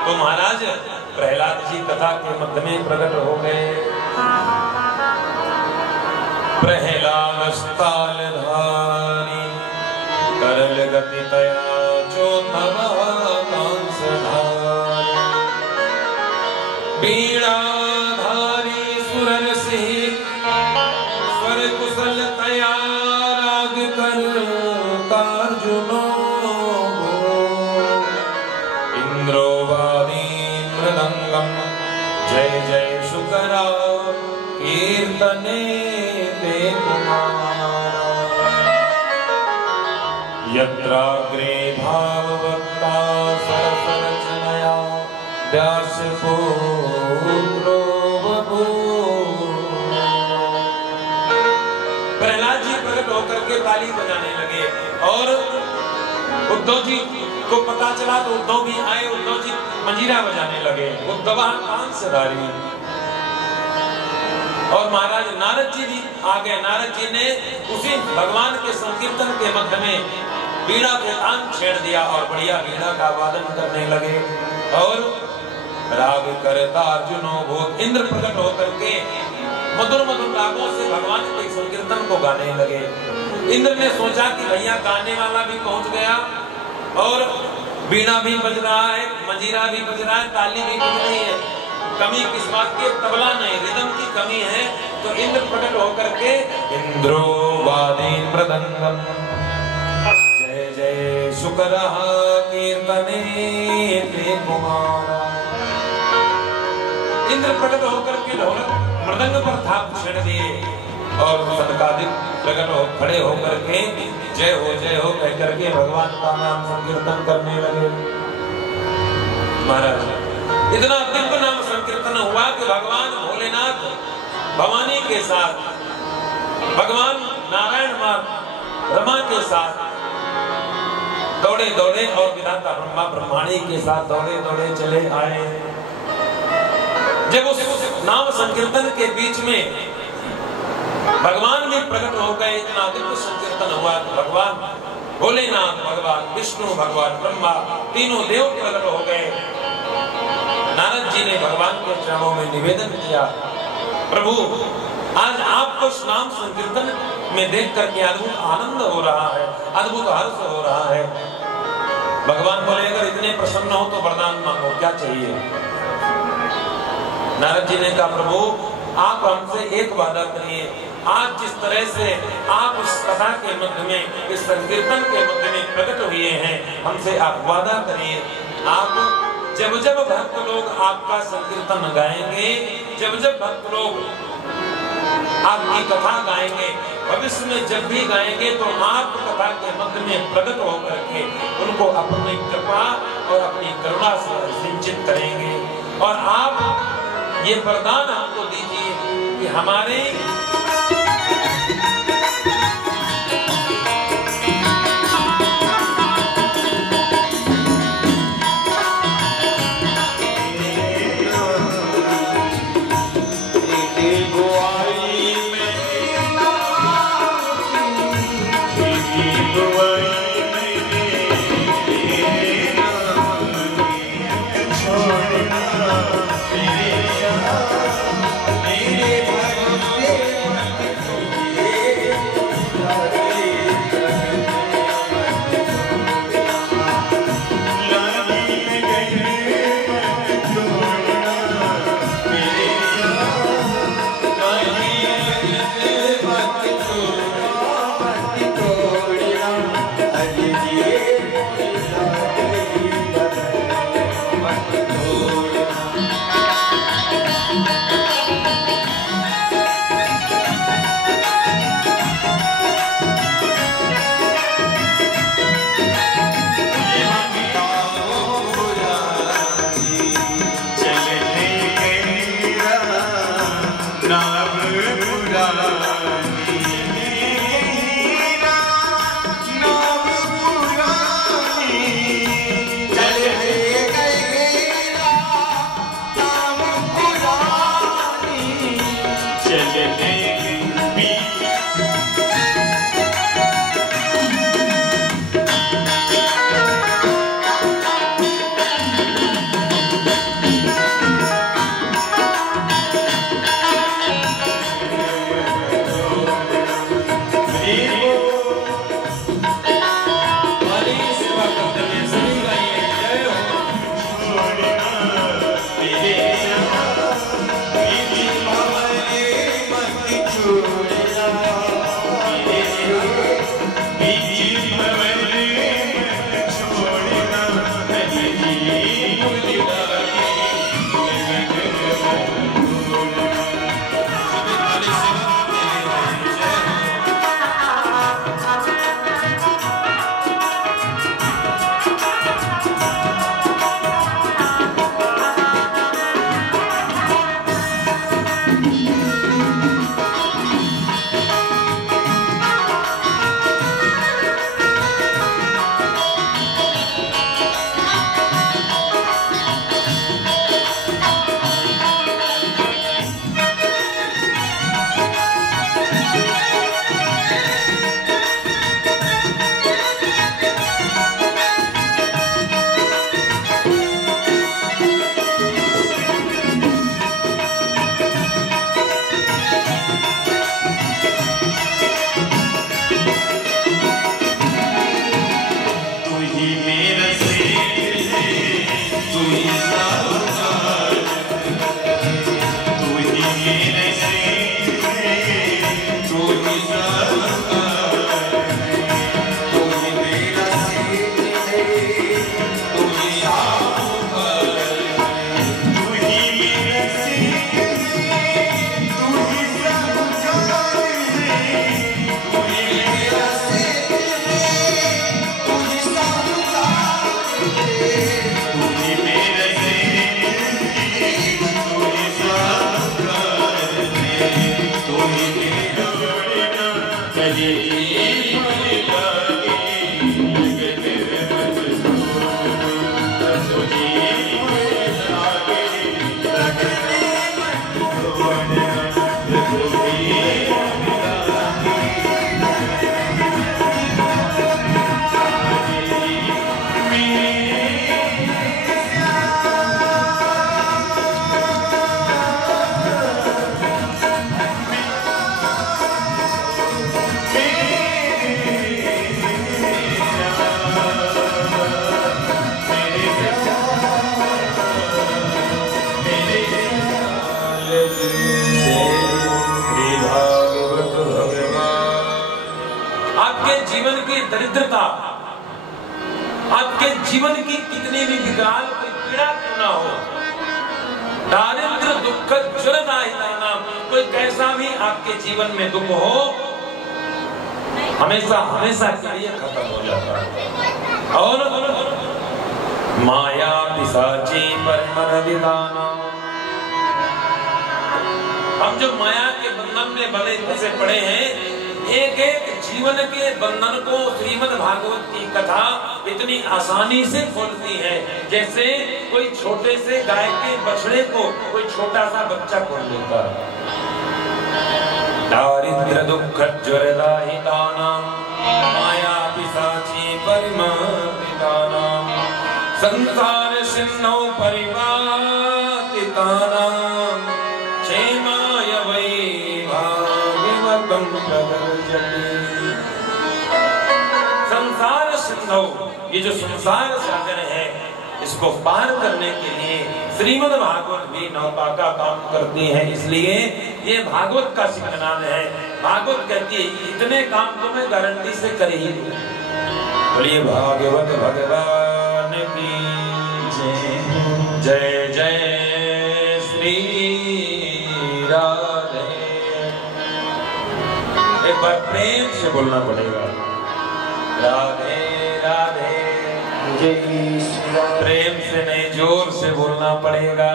तो महाराज प्रहलाद जी कथा के मध्य में प्रकट हो गए। प्रहलाद स्थालधारी करल गति तया बीड़ाधारी सुरर सिंह स्वर कुशल तया राग कर कार्जुनो इंद्रोवादी मृदंगम जय जय शुकरा कीर्तने ते यत्राग्रे भाववक्ता सरसरचनया व्यासपुत्रो बभूव। प्रहलाद जी प्रकट होकर के ताली बजाने लगे और उद्धव जी को पता चला तो उद्धव भी आए। उद्धव जी मंजीरा बजाने लगे। उद्धव कांसधारी और महाराज नारद जी भी आ गए। नारद जी ने उसी भगवान के संकीर्तन के मध्य में वीणा को तान छेड़ दिया और बढ़िया वीणा का वादन करने लगे। और राग करता अर्जुनो भूत इंद्र प्रकट होकर के मधुर मधुर रागों से भगवान के संकीर्तन को गाने लगे। इंद्र ने सोचा कि भैया गाने वाला भी पहुंच गया और वीणा भी बज रहा है, मंजीरा भी बज रहा है, ताली भी बज रही है। कमी किस बात की? तबला नहीं, रिदम की कमी है। तो इंद्र प्रकट होकर के इंद्रो वादी मृदंगम जय जय शुकरः कीर्तने ते कुमारा। इंद्र प्रकट होकर के ढोलक मृदंग पर थाप छेड़ दिए और सनकादिक प्रकट हो खड़े होकर के जय हो कह करके भगवान का नाम संकीर्तन करने लगे। महाराज इतना दिव्य नाम संकीर्तन हुआ कि भगवान भोलेनाथ भवानी के साथ, भगवान नारायण मां रमा के साथ दौड़े दौड़े और विधाता ब्रह्मा ब्रह्माणी के साथ दौड़े दौड़े चले आए। जब उस नाम संकीर्तन के बीच में भगवान भी प्रकट हो गए, इतना दिव्य संकीर्तन हुआ कि भगवान भोलेनाथ, भगवान विष्णु, भगवान ब्रह्मा तीनों देव प्रकट हो गए। नारद जी ने भगवान के चरणों में निवेदन किया, प्रभु आज आपको इस नाम संकीर्तन में देख करके अद्भुत आनंद हो रहा है, अद्भुत हर्ष हो रहा है। भगवान बोले अगर इतने प्रसन्न हो तो वरदान मांगो, क्या चाहिए? नारद जी ने कहा प्रभु आप हमसे एक वादा करिए आज जिस तरह से आप इस कथा के मध्य में, इस संकीर्तन के मध्य में प्रकट हुए हैं, हमसे आप वादा करिए, आप जब जब भक्त लोग आपका संकीर्तन गाएंगे, जब जब भक्त लोग आपकी कथा गाएंगे, भविष्य में जब भी गाएंगे, तो आप कथा के मध्य में प्रकट होकर के उनको अपनी कृपा और अपनी करुणा से सिंचित करेंगे। और आप ये वरदान हमको दीजिए कि हमारे जीवन की दरिद्रता, आपके जीवन की कितनी भी विकराल कोई पीड़ा क्यों ना हो, दारिद्र दुख ज्वरदायितानां, कोई कैसा भी आपके जीवन में दुख हो, हमेशा हमेशा के लिए खत्म हो जाता है। और माया पिशाची परिमरदितानां, हम जो माया के बंधन में बंधे फंसे पड़े हैं, एक एक जीवन के बंधन को श्रीमद् भागवत की कथा इतनी आसानी से खोलती है, जैसे कोई छोटे से गाय के बछड़े को कोई छोटा सा बच्चा खोल लेता है। दारिद्र्य दुख ज्वरदायितानां माया पिशाची परिमर्दितानां संसार सिन्धौ परिवातितानां क्षेमाय वै भाग्यवतं प्रदर्शति। संसार सिन्धौ, ये जो संसार सागर है, इसको पार करने के लिए श्रीमद् भागवत भी नौका का काम करती है। इसलिए ये भागवत का सिकनान है। भागवत कहती है इतने काम तो मैं गारंटी से कर ही दूं। बोलिए भागवत भगवान की जय। जय जय श्री राधे। एक बार प्रेम से बोलना पड़ेगा, राधे राधे। प्रेम से नहीं, जोर से बोलना पड़ेगा।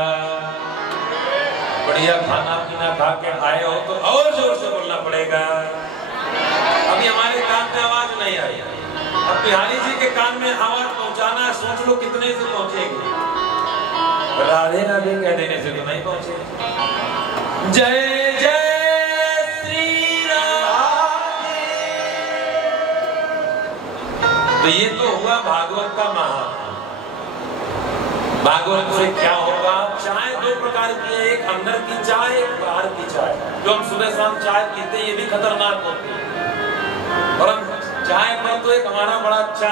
बढ़िया खाना पीना खा के आए हो तो और जोर से बोलना पड़ेगा। अभी हमारे कान में आवाज नहीं आई, अब बिहारी जी के कान में आवाज पहुंचाना, सोच लो कितने से पहुंचेगी। राधे राधे कह देने से तो नहीं पहुंचेगी। जय जय श्री राधे। तो ये तो हुआ भागवत का महात्मा। भागवत से क्या होगा? चाय दो प्रकार की है, एक अंदर की चाय, एक बाहर की चाय। जो हम सुबह शाम चाय पीते हैं, ये भी खतरनाक होती है। और हम चाय पर तो एक हमारा बड़ा अच्छा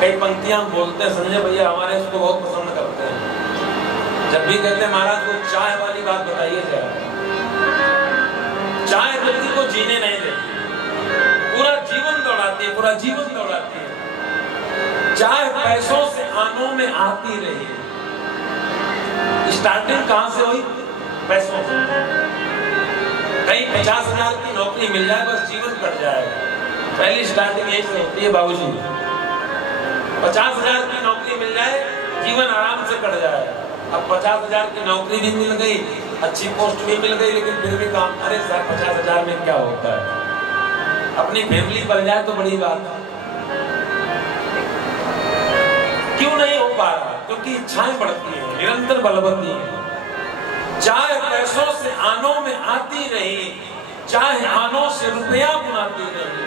कई पंक्तियां हम बोलते हैं, संजय भैया हमारे इसको बहुत पसंद करते हैं। जब भी कहते हैं महाराज को चाय वाली बात बताइए जरा। चाय व्यक्ति को जीने नहीं देती, पूरा जीवन दौड़ाती है, पूरा जीवन दौड़ाती है। चाय पैसों से आनों में आती रही। स्टार्टिंग कहां से हुई? पैसों से। कहीं 50,000 की नौकरी मिल जाए बस जीवन कट जाएगा। पहली स्टार्टिंग यही से होती है बाबूजी। 50,000 की नौकरी मिल जाए जीवन आराम से कट जाएगा। अब 50,000 की नौकरी भी मिल गई, अच्छी पोस्ट भी मिल गई, लेकिन फिर भी काम, अरे सर 50,000 में क्या होता है? अपनी फैमिली पल जाए तो बड़ी बात है। क्यों नहीं हो पा रहा? क्योंकि इच्छाएं बढ़ती है, निरंतर बलवती है। चाहे पैसों से आनों में आती रही, चाहे आनों से रुपया बुनाती रही,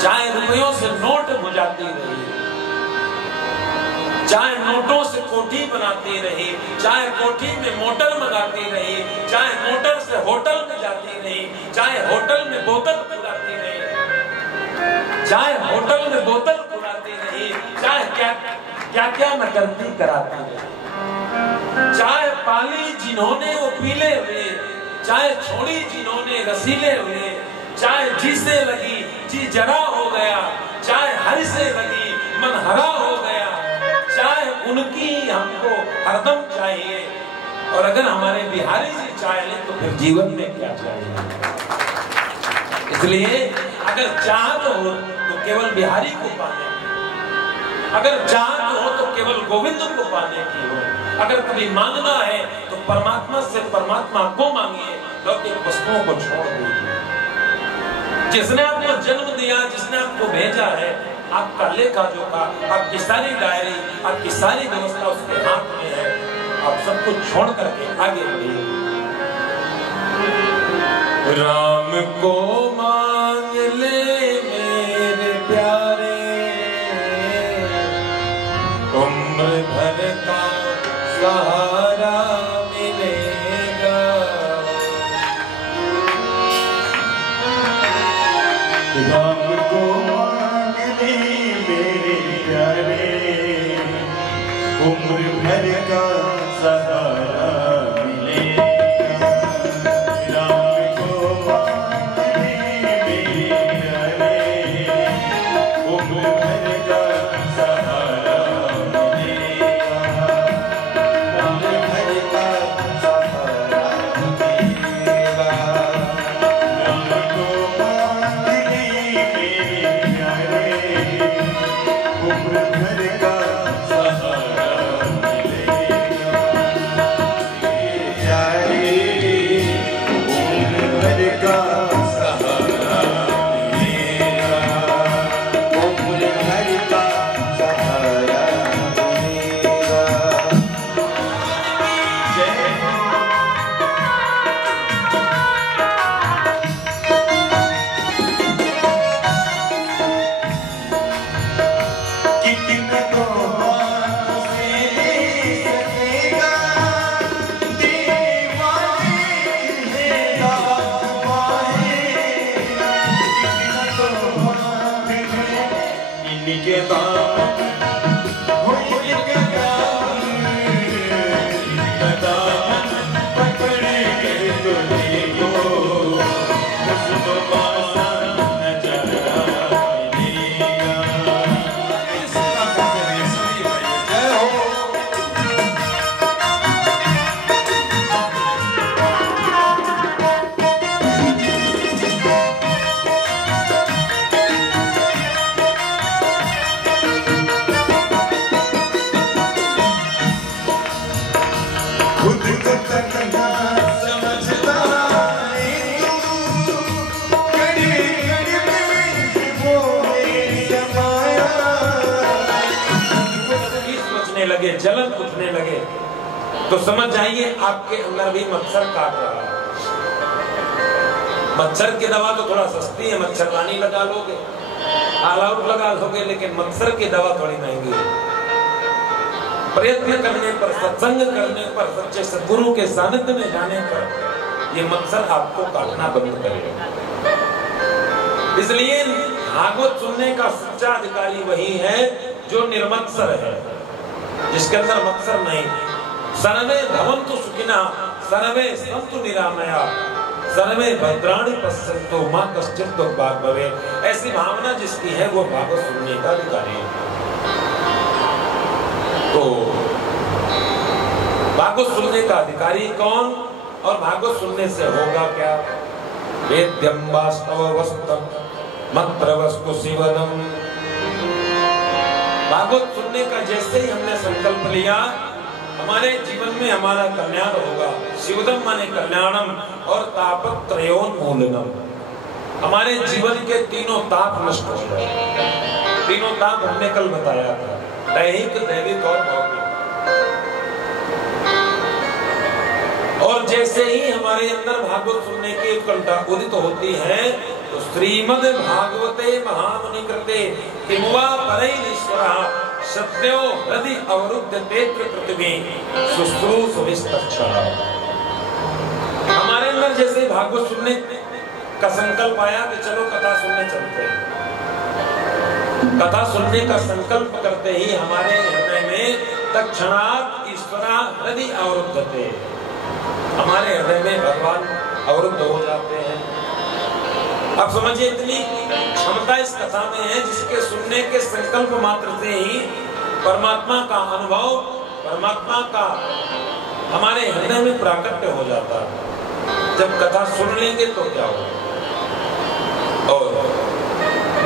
चाहे रुपयों से नोट बुझाती रही, चाहे नोटों से कोठी बनाती रही, चाहे कोठी में मोटर मंगाती रही, चाहे मोटर से होटल में जाती रही, चाहे होटल में बोतल बुलाती रही, चाहे होटल में बोतल बुलाती रही, चाहे क्या क्या न करती कराती रही, चाहे पाली जिन्होंने वो पीले हुए, चाहे छोड़ी जिन्होंने रसीले हुए, चाहे जी से लगी जी जरा हो गया, चाहे हरि से लगी मन हरा हो गया, चाहे उनकी हमको हरदम चाहिए। और अगर हमारे बिहारी जी चाहे तो फिर जीवन में क्या चाहिए? इसलिए अगर चाहत हो तो केवल बिहारी को पाने की, अगर चाहत हो तो केवल गोविंद को पाने की हो। अगर कभी मांगना है तो परमात्मा से परमात्मा को मांगिए, लौकिक वस्तुओं को छोड़ दीजिए। जिसने आपको जन्म दिया, जिसने आपको भेजा है, आपका लेखा जोखा, आपकी सारी डायरी, आपकी सारी व्यवस्था उसके हाथ में है। आप सब कुछ छोड़ करके आगे बढ़िए। राम को मांग ले मेरे प्यारे, उम्र भर का सहारा मिलेगा। राम को मांग ले मेरे प्यारे, उम्र भर का सहारा मिलेगा। राम को मांग ले लगे, जलन उठने लगे तो समझ जाइए आपके अंदर भी मच्छर काट रहा है। मच्छर की दवा तो थोड़ा सस्ती है, मच्छरदानी लगा लोगे, ऑल आउट लगा लोगे, लेकिन मच्छर की दवा थोड़ी महंगी है। प्रयत्न करने पर, सत्संग करने पर, सच्चे सद्गुरु के सानिध्य में जाने पर ये मच्छर आपको काटना बंद करेगा। इसलिए भागवत सुनने का सच्चा अधिकारी वही है जो निर्मत्सर है, जिसके अंदर मत्सर नहीं। सर्वे भवन्तु सुखिनः, सर्वे सन्तु निरामया, सर्वे भद्राणि पश्यन्तु मा कश्चित् दुःखभाग् भवेत्। ऐसी भावना जिसकी है वो भागवत सुनने का अधिकारी है। तो भागवत सुनने का अधिकारी कौन और भागवत सुनने से होगा क्या? वेद्यं वास्तव वस्तुतम् मत्र वस्तु शिवदम्। भागवत सुनने का जैसे ही हमने संकल्प लिया, हमारे जीवन में हमारा कल्याण होगा। शिवदम माने कल्याणम और तापत्रयोन्मूलनम, हमारे जीवन के तीनों ताप नष्ट हो जाए। तीनों ताप हमने कल बताया था, दैहिक, दैविक और भौतिक। और जैसे ही हमारे अंदर भागवत सुनने की उत्कंठा उदित होती है तो श्रीमद् भागवते महामुनि कृते किमुवा परैरीश्वरः सत्यो हृदि अवरुद्धते पृथ्वी शुश्रूषुभिस्तच्छः। हमारे अंदर जैसे भागवत सुनने का संकल्प आया कि चलो कथा सुनने चलते हैं, कथा सुनने का संकल्प करते ही हमारे हृदय में तत्क्षणात् ईश्वरा हृदि अवरुद्धते, हमारे हृदय में भगवान अवरुद्ध हो जाते हैं। अब समझिए इतनी क्षमता इस कथा में है जिसके सुनने के संकल्प मात्र से ही परमात्मा का अनुभव, परमात्मा का हमारे हृदय में प्राकट्य हो जाता है। जब कथा सुन लेंगे तो क्या होगा। और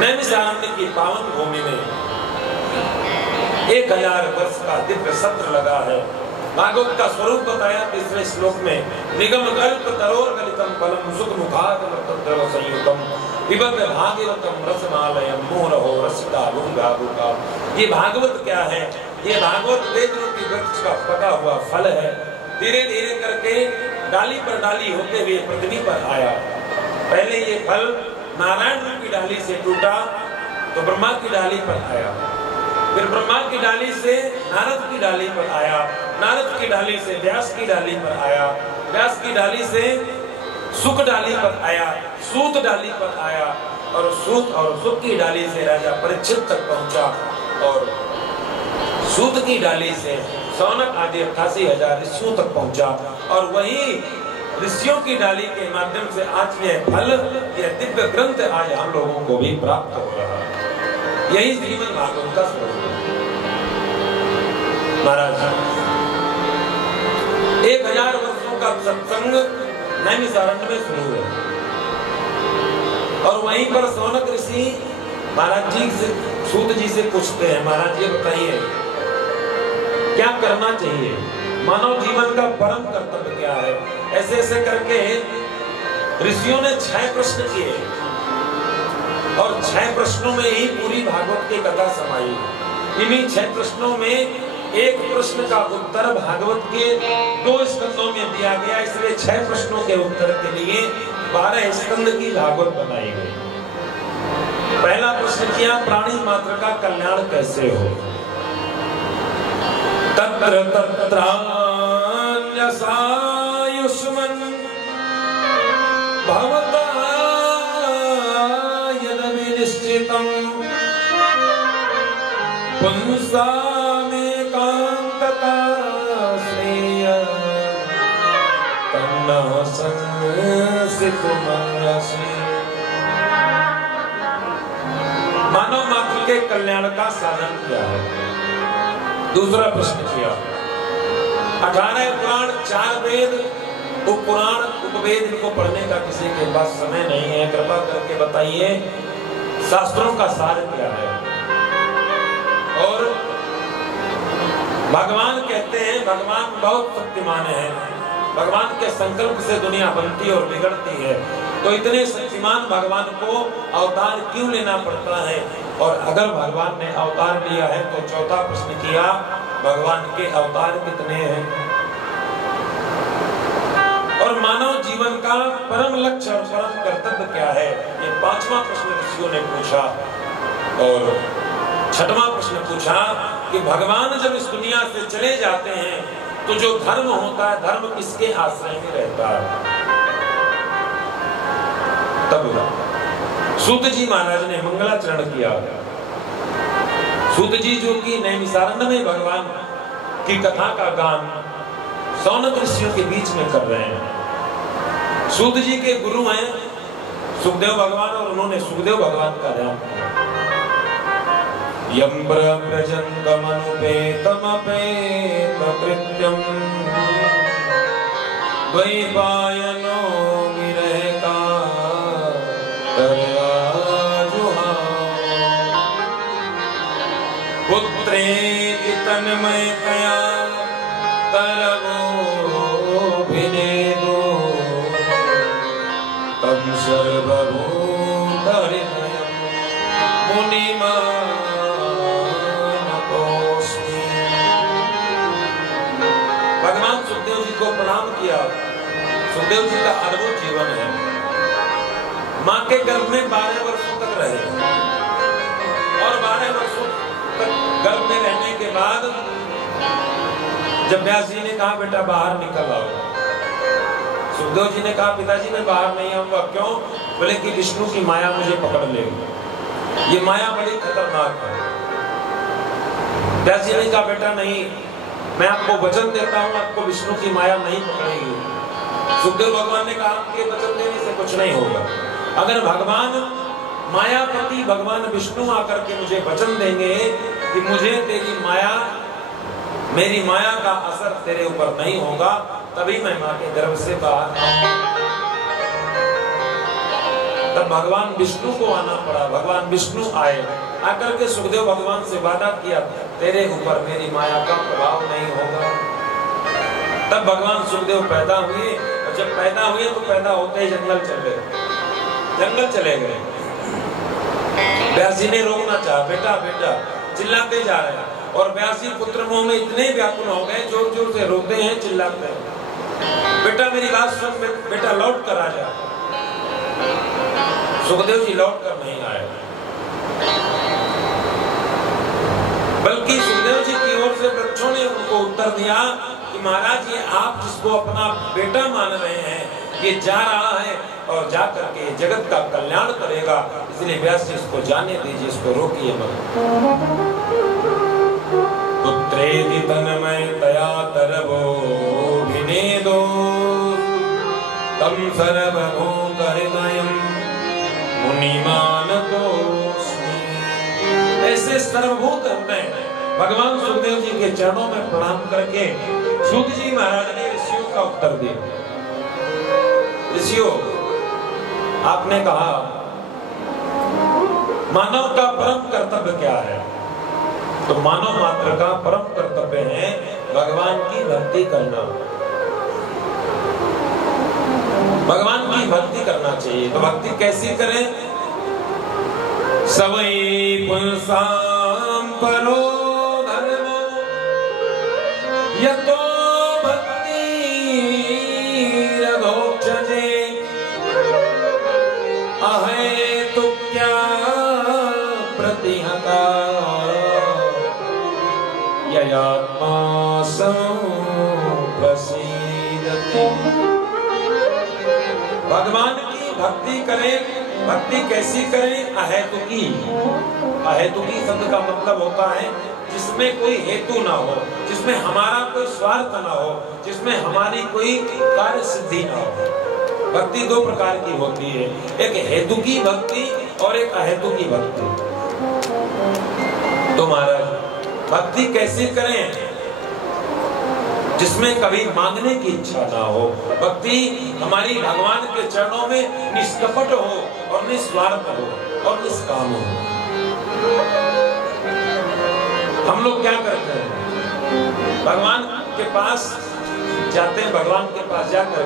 नैमिषारण्य की पावन भूमि में 1000 वर्ष का दिव्य सत्र लगा है। भागवत का स्वरूप बताया तीसरे श्लोक में, निगम कल्प तरोर गलितम फलम सुख मुखाद द्रव संयुतम पिबत भागवतम रसमालयम मोरहो रसिका लुंगाबुका। ये भागवत क्या है? ये भागवत वेद रूपी वृक्ष का पका हुआ फल है। धीरे धीरे करके डाली पर डाली होते हुए पृथ्वी पर आया। पहले ये फल नारायण रूपी डाली से टूटा तो ब्रह्मा की डाली पर आया, फिर ब्रह्मा की डाली से नारद की डाली पर आया, नारद की डाली से व्यास की डाली पर आया, व्यास की डाली से सुक डाली पर आया, सूत डाली पर आया, और सूत और सुक की डाली से राजा परीक्षित तक पहुंचा, और सूत की डाली से सौनक आदि 88,000 ऋषियों तक पहुंचा, और वही ऋषियों की डाली के माध्यम से आज यह फल, यह दिव्य ग्रंथ आज हम लोगों को भी प्राप्त हो रहा है। यही श्रीमद् भागवत का स्वरूप है। महाराज 1000 वर्षों का सत्संग नैमिषारण्य में शुरू है, और वहीं पर सौनक ऋषि महाराज जी से, सूत जी से पूछते हैं, महाराज ये बताइए क्या करना चाहिए, मानव जीवन का परम कर्तव्य क्या है? ऐसे ऐसे करके ऋषियों ने 6 प्रश्न किए, और 6 प्रश्नों में ही पूरी भागवत की कथा समाई। इन्हीं 6 प्रश्नों में एक प्रश्न का उत्तर भागवत के 2 स्कंदों में दिया गया, इसलिए 6 प्रश्नों के उत्तर के लिए 12 स्कंद की भागवत बनाई गई। पहला प्रश्न किया, प्राणी मात्र का कल्याण कैसे हो? तत्र तत्रान्यसायुष्मन् भवता यदविनिश्चितम् पुंसामेकान्तता श्रेय तन्नः संसितुमर्हसि। मानव मात्र के कल्याण का साधन क्या है? दूसरा प्रश्न किया, 18 पुराण, 4 वेद, उपपुराण, उपवेद, इनको पढ़ने का किसी के पास समय नहीं है, कृपा करके बताइए शास्त्रों का सार क्या है? और भगवान कहते हैं, भगवान बहुत शक्तिमान है, भगवान के संकल्प से दुनिया बनती और बिगड़ती है। तो इतने शक्तिमान भगवान को अवतार क्यों लेना पड़ता है? और अगर भगवान ने अवतार लिया है तो चौथा प्रश्न किया, भगवान के अवतार कितने हैं? और मानव जीवन का परम लक्ष्य और परम कर्तव्य क्या है? ये पांचवा प्रश्न ऋषियों ने पूछा। और छठवां प्रश्न पूछा कि भगवान जब इस दुनिया से चले जाते हैं तो जो धर्म होता है, धर्म किसके आश्रय में रहता है? तब सूत जी महाराज ने मंगलाचरण किया। सूत जी जो कि नैमिषारण्य में भगवान की कथा का गान सौनक ऋषियों के बीच में कर रहे हैं। सूत जी के गुरु हैं सुखदेव भगवान, और उन्होंने सुखदेव भगवान का ध्यान किया। यं प्रव्रजन्तमनुपेतमपेतकृत्यं द्वैपायनो विरहका पुत्रेति तन्मयतया तरवोऽभिनेदो तं सर्वभूतहृदयं मुनिमानतोऽस्मि। भगवान सुखदेव जी को प्रणाम किया। सुखदेव जी का अद्भुत जीवन है। मां के गर्भ में 12 वर्षों तक रहे, और 12 वर्षों तक गर्भ में रहने के बाद जब व्यास जी ने कहा बेटा बाहर निकल आओ, सुखदेव जी ने कहा पिताजी मैं बाहर नहीं आऊंगा। क्यों? बोले कि विष्णु की माया मुझे पकड़ लेगी, ये माया बड़ी खतरनाक है। व्यास जी ने कहा बेटा नहीं, मैं आपको वचन देता हूँ, आपको विष्णु की माया नहीं पकड़ेगी। सुखदेव भगवान ने कहा आपके वचन देने से कुछ नहीं होगा। अगर भगवान मायापति भगवान विष्णु आकर के मुझे वचन देंगे कि मुझे तेरी माया, मेरी माया का असर तेरे ऊपर नहीं होगा, तभी मैं मां के गर्भ से बाहर आऊंगा। तब भगवान विष्णु को आना पड़ा। भगवान विष्णु आए, आकर के सुखदेव भगवान से वादा किया तेरे ऊपर मेरी माया का प्रभाव नहीं होगा। तब भगवान सुखदेव पैदा हुए, और जब पैदा हुए तो पैदा होते ही जंगल चले गए। व्यास जी ने रोकना चाहा, बेटा बेटा चिल्लाते जा रहे हैं, और व्यास जी पुत्र मोह में इतने व्याकुल हो गए, जोर जोर से रोकते हैं, चिल्लाते हैं, बेटा मेरी बात सुन, बेटा लौट कर आ जा। सुखदेव जी लौट कर नहीं आए, बल्कि सुखदेव जी की ओर से वृक्षों ने उनको उत्तर दिया कि महाराज ये आप जिसको अपना बेटा मान रहे हैं, ये जा रहा है और जा करके जगत का कल्याण करेगा, इसलिए व्यास जी इसको जाने दीजिए, इसको रोकिए मत। पुत्रेति तन्मयतया तरवोऽभिनेदो तं सर्वभूतहृदयं मुनिमानतोऽस्मि। ऐसे सर्वभूत हृदय भगवान सुखदेव जी के चरणों में प्रणाम करके सूत जी महाराज ने ऋषियों का उत्तर दिया। ऋषियों, आपने कहा मानव का परम कर्तव्य क्या है? तो मानव मात्र का परम कर्तव्य है भगवान की भक्ति करना। भगवान की भक्ति करना चाहिए। तो भक्ति कैसी करें? सवै पुंसां परो धर्मो यतो भक्तिरधोक्षजे अहेतुक्या प्रतिहता ययात्मा संप्रसीदति। भगवान की भक्ति करें। भक्ति कैसी करें? अहेतुकी। अहेतुकी शब्द का मतलब होता है जिसमें कोई हेतु ना हो, जिसमें हमारा कोई स्वार्थ ना हो, जिसमें हमारी कोई कार्य सिद्धि ना हो। भक्ति दो प्रकार की होती है, एक हेतुकी भक्ति और एक अहेतुकी भक्ति। तो महाराज भक्ति कैसी करें? जिसमें कभी मांगने की इच्छा ना हो। भक्ति हमारी भगवान के चरणों में निष्कपट हो और निस्वार्थ हो और निष्काम हो। हम लोग क्या करते हैं? भगवान के पास जाते हैं भगवान के पास जाकर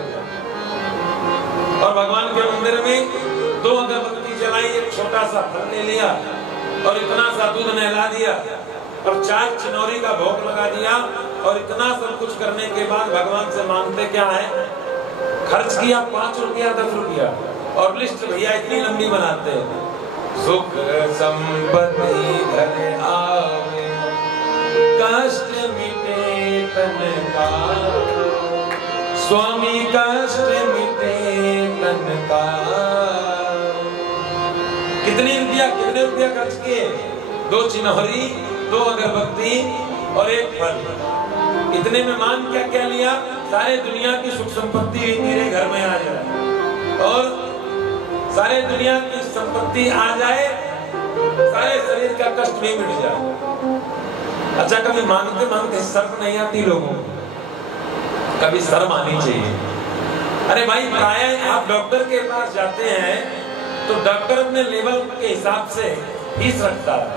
और भगवान के मंदिर में 2 अगरबत्ती जलाई, एक छोटा सा फल ले लिया और इतना सा दूध नहला दिया और 4 चिनौरी का भोग लगा दिया और इतना सब कुछ करने के बाद भगवान से मांगते क्या है? खर्च किया 5 रुपया 10 रुपया और लिस्ट भैया इतनी लंबी बनाते हैं। सुख संपत्ति घर आवे, कष्ट मिटे तन का, स्वामी कष्ट मिटे तन का। कितने रुपया खर्च किए? 2 चिन्हरी, 2 अगरबत्ती और 1 फल। इतने में मान क्या क्या लिया? सारे दुनिया की सुख संपत्ति मेरे घर में आ जाए और सारे दुनिया की संपत्ति आ जाए, सारे शरीर का कष्ट भी मिट जाए। अच्छा, कभी मांगते मांगते शर्म नहीं आती लोगों को? कभी शर्म आनी चाहिए। अरे भाई, प्राय आप डॉक्टर के पास जाते हैं तो डॉक्टर अपने लेवल के हिसाब से फीस रखता है।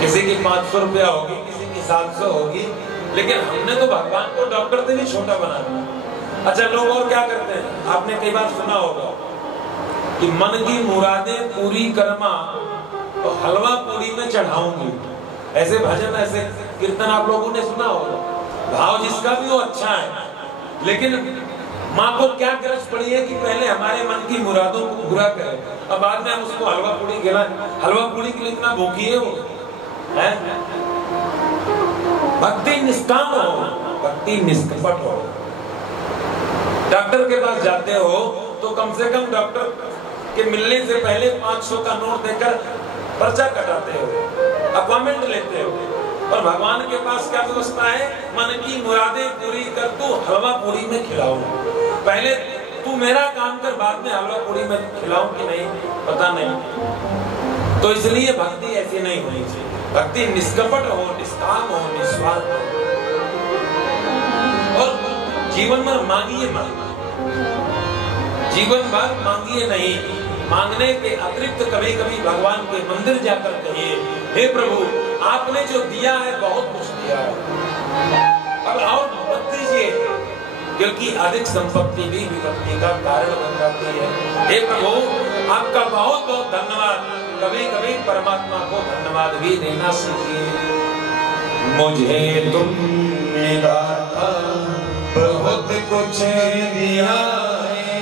किसी की 500 रुपया होगी, किसी की 700 होगी, लेकिन हमने तो भगवान को डॉक्टर से भी छोटा बना दिया। अच्छा, लोग और क्या करते हैं? आपने कई बार सुना होगा कि मन की मुरादें पूरी करमा तो हलवा पूरी में चढ़ाऊंगी। ऐसे भजन, ऐसे कीर्तन आप लोगों ने सुना होगा। भाव जिसका भी वो अच्छा है, लेकिन माँ को क्या गरज पड़ी है कि पहले हमारे मन की मुरादों को पूरा करे और बाद में हम उसको हलवा पूरी खिलाएं। हलवा पूरी के लिए इतना भूखी है वो है? भक्ति निष्काम हो, भक्ति निष्कपट हो। डॉक्टर के पास जाते हो तो कम से कम डॉक्टर के मिलने से पहले 500 का नोट देकर पर्चा कटाते हो, अपॉइंटमेंट लेते हो। और भगवान के पास क्या व्यवस्था है? मन की मुरादें पूरी कर, तू हलवा पूरी में खिलाओ। पहले तू मेरा काम कर, बाद में हलवा पूरी में खिलाऊं कि नहीं पता नहीं। तो इसलिए भक्ति ऐसी नहीं होनी चाहिए। भक्ति निष्कपट हो, निष्काम हो, निस्वार्थ हो और जीवन भर मांगिए मत, जीवन भर मांगिए नहीं। मांगने के अतिरिक्त कभी कभी भगवान के मंदिर जाकर कहिए, हे प्रभु, आपने जो दिया है बहुत कुछ दिया है, अब और मत दीजिए, क्योंकि अधिक संपत्ति भी विपत्ति का कारण बन जाती है। हे प्रभु, आपका बहुत बहुत धन्यवाद। कभी कभी परमात्मा को धन्यवाद भी देना सीखिए। मुझे तुमने दाता बहुत कुछ दिया है,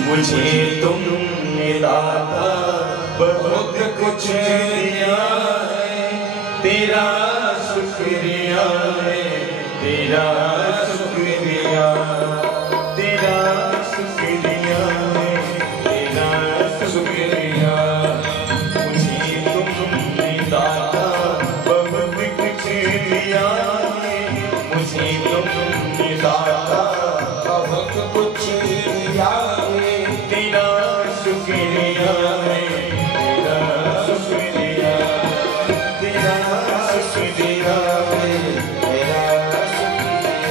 मुझे तुमने दाता बहुत कुछ दिया है, तेरा शुक्रिया है, तेरा शुक्रिया, तेरा शुक्रिया है, तेरा शुक्रिया। मुझे तुमने दाता बहुत कुछ दिया है, मुझे तुमने दाता बहुत कुछ दिया है, तेरा शुक्रिया है, तेरा शुक्रिया, तेरा शुक्रिया है, तेरा शुक्रिया।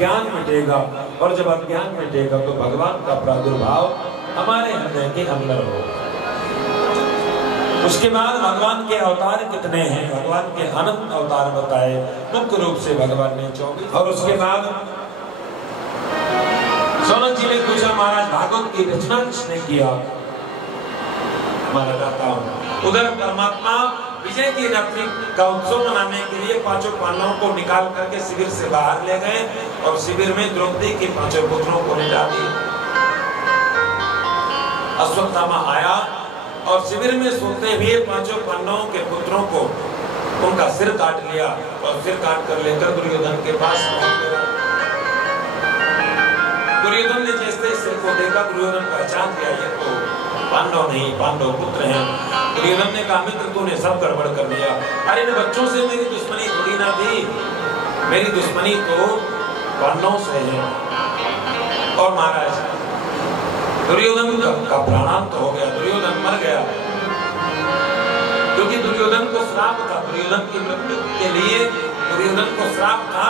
अज्ञान मिटेगा, और जब अज्ञान मिटेगा तो भगवान का प्रादुर्भाव हमारे हृदय के अंदर होगा। उसके बाद भगवान के अवतार कितने हैं? भगवान के अनंत अवतार बताए, मुख्य रूप से भगवान ने 24। और उसके बाद सोनक जी ने पूछा, महाराज भागवत की रचना किसने किया? मैं बताता हूँ। उधर परमात्मा विजय की रात्रि का उत्सव मनाने के लिए पांचों पांडवों को निकाल करके शिविर से बाहर ले गए और शिविर में द्रौपदी के पांचों पुत्रों को ले डाली। अश्वत्थामा आया और शिविर में सोते हुए पांचों पांडवों के पुत्रों को उनका सिर काट लिया और सिर काट कर लेकर दुर्योधन के पास पहुंच गया। दुर्योधन ने जैसे सिर को देखा, दुर्योधन पहचान गया ये तो पांडव नहीं, पांडव पुत्र हैं। दुर्योधन ने कहा, मित्र तूने सब गड़बड़ कर दिया। अरे इन बच्चों से मेरी दुश्मनी थोड़ी ना थी, मेरी दुश्मनी तो पांडवों से है। और महाराज दुर्योधन का प्राणांत हो गया, दुर्योधन मर गया, क्योंकि दुर्योधन को श्राप था। दुर्योधन की मृत्यु के लिए दुर्योधन को श्राप था।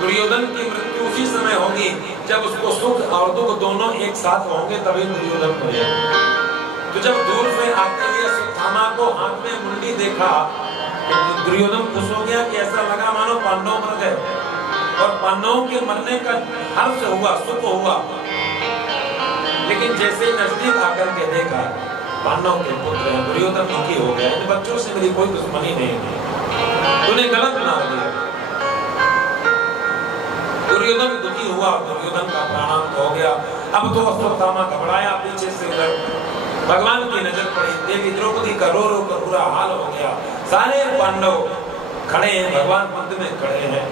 दुर्योधन की मृत्यु उसी समय होगी जब उसको सुख और दुख दोनों एक साथ होंगे, तभी दुर्योधन मरेगा। तो जब दूर से आते हुए अश्वत्थामा को हाथ में मुंडी देखा तो दुर्योधन खुश हो गया कि ऐसा लगा मानो पांडव मर गए, और पांडवों के मरने का हर्ष हुआ, सुख हुआ। लेकिन जैसे नजदीक आकर के देखा पांडव के पुत्र हैं, दुर्योधन दुखी हो गया। इन बच्चों से मेरी कोई दुश्मनी नहीं है, तूने गलत बना दिया। दुर्योधन दुखी हुआ, दुर्योधन का प्राणांत हो गया। अब तो अश्वत्थामा घबराया, पीछे से भगवान की नजर पड़ी, देवी द्रौपदी का रो रो कर बुरा हाल हो गया। सारे पांडव खड़े हैं, भगवान मंदिर में खड़े हैं।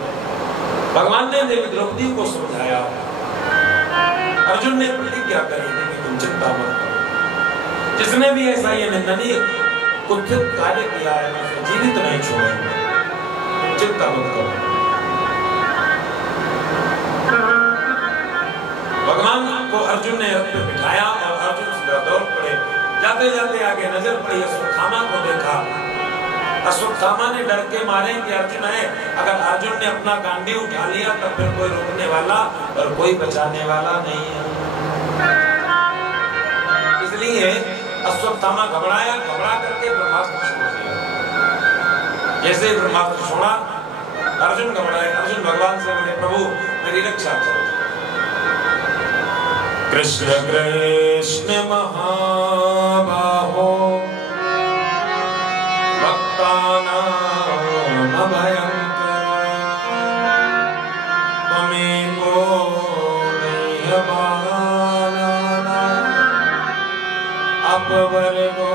भगवान ने देवी द्रौपदी को समझाया। अर्जुन ने प्रतिज्ञा करी थी कि तुम चिंता मत करो, जिसने भी ऐसा ये निंदनीय कुत्सित कार्य किया है मैं उसे जीवित नहीं छोड़ूंगा, चिंता मत करो। भगवान को अर्जुन ने रथ पे बिठाया और अर्जुन सीधा दौड़ पड़े। जाते जाते आगे नजर पड़ी, अश्वत्थामा को देखा। अश्वत्थामा ने डर के मारे कि अर्जुन है, अगर अर्जुन ने अपना गांडी उठा लिया तो फिर कोई रोकने वाला और कोई बचाने वाला नहीं है। इसलिए अश्वत्थामा घबराया, घबरा करके ब्रह्मास्त्र छोड़ दिया। जैसे ब्रह्मास्त्र छोड़ा, अर्जुन घबराए। अर्जुन भगवान से बोले, प्रभु मेरी रक्षा करो। कृष्ण कृष्ण महाबाहो भक्तानां अभयंकर, त्वमेको दह्यमानानां अपवर्गो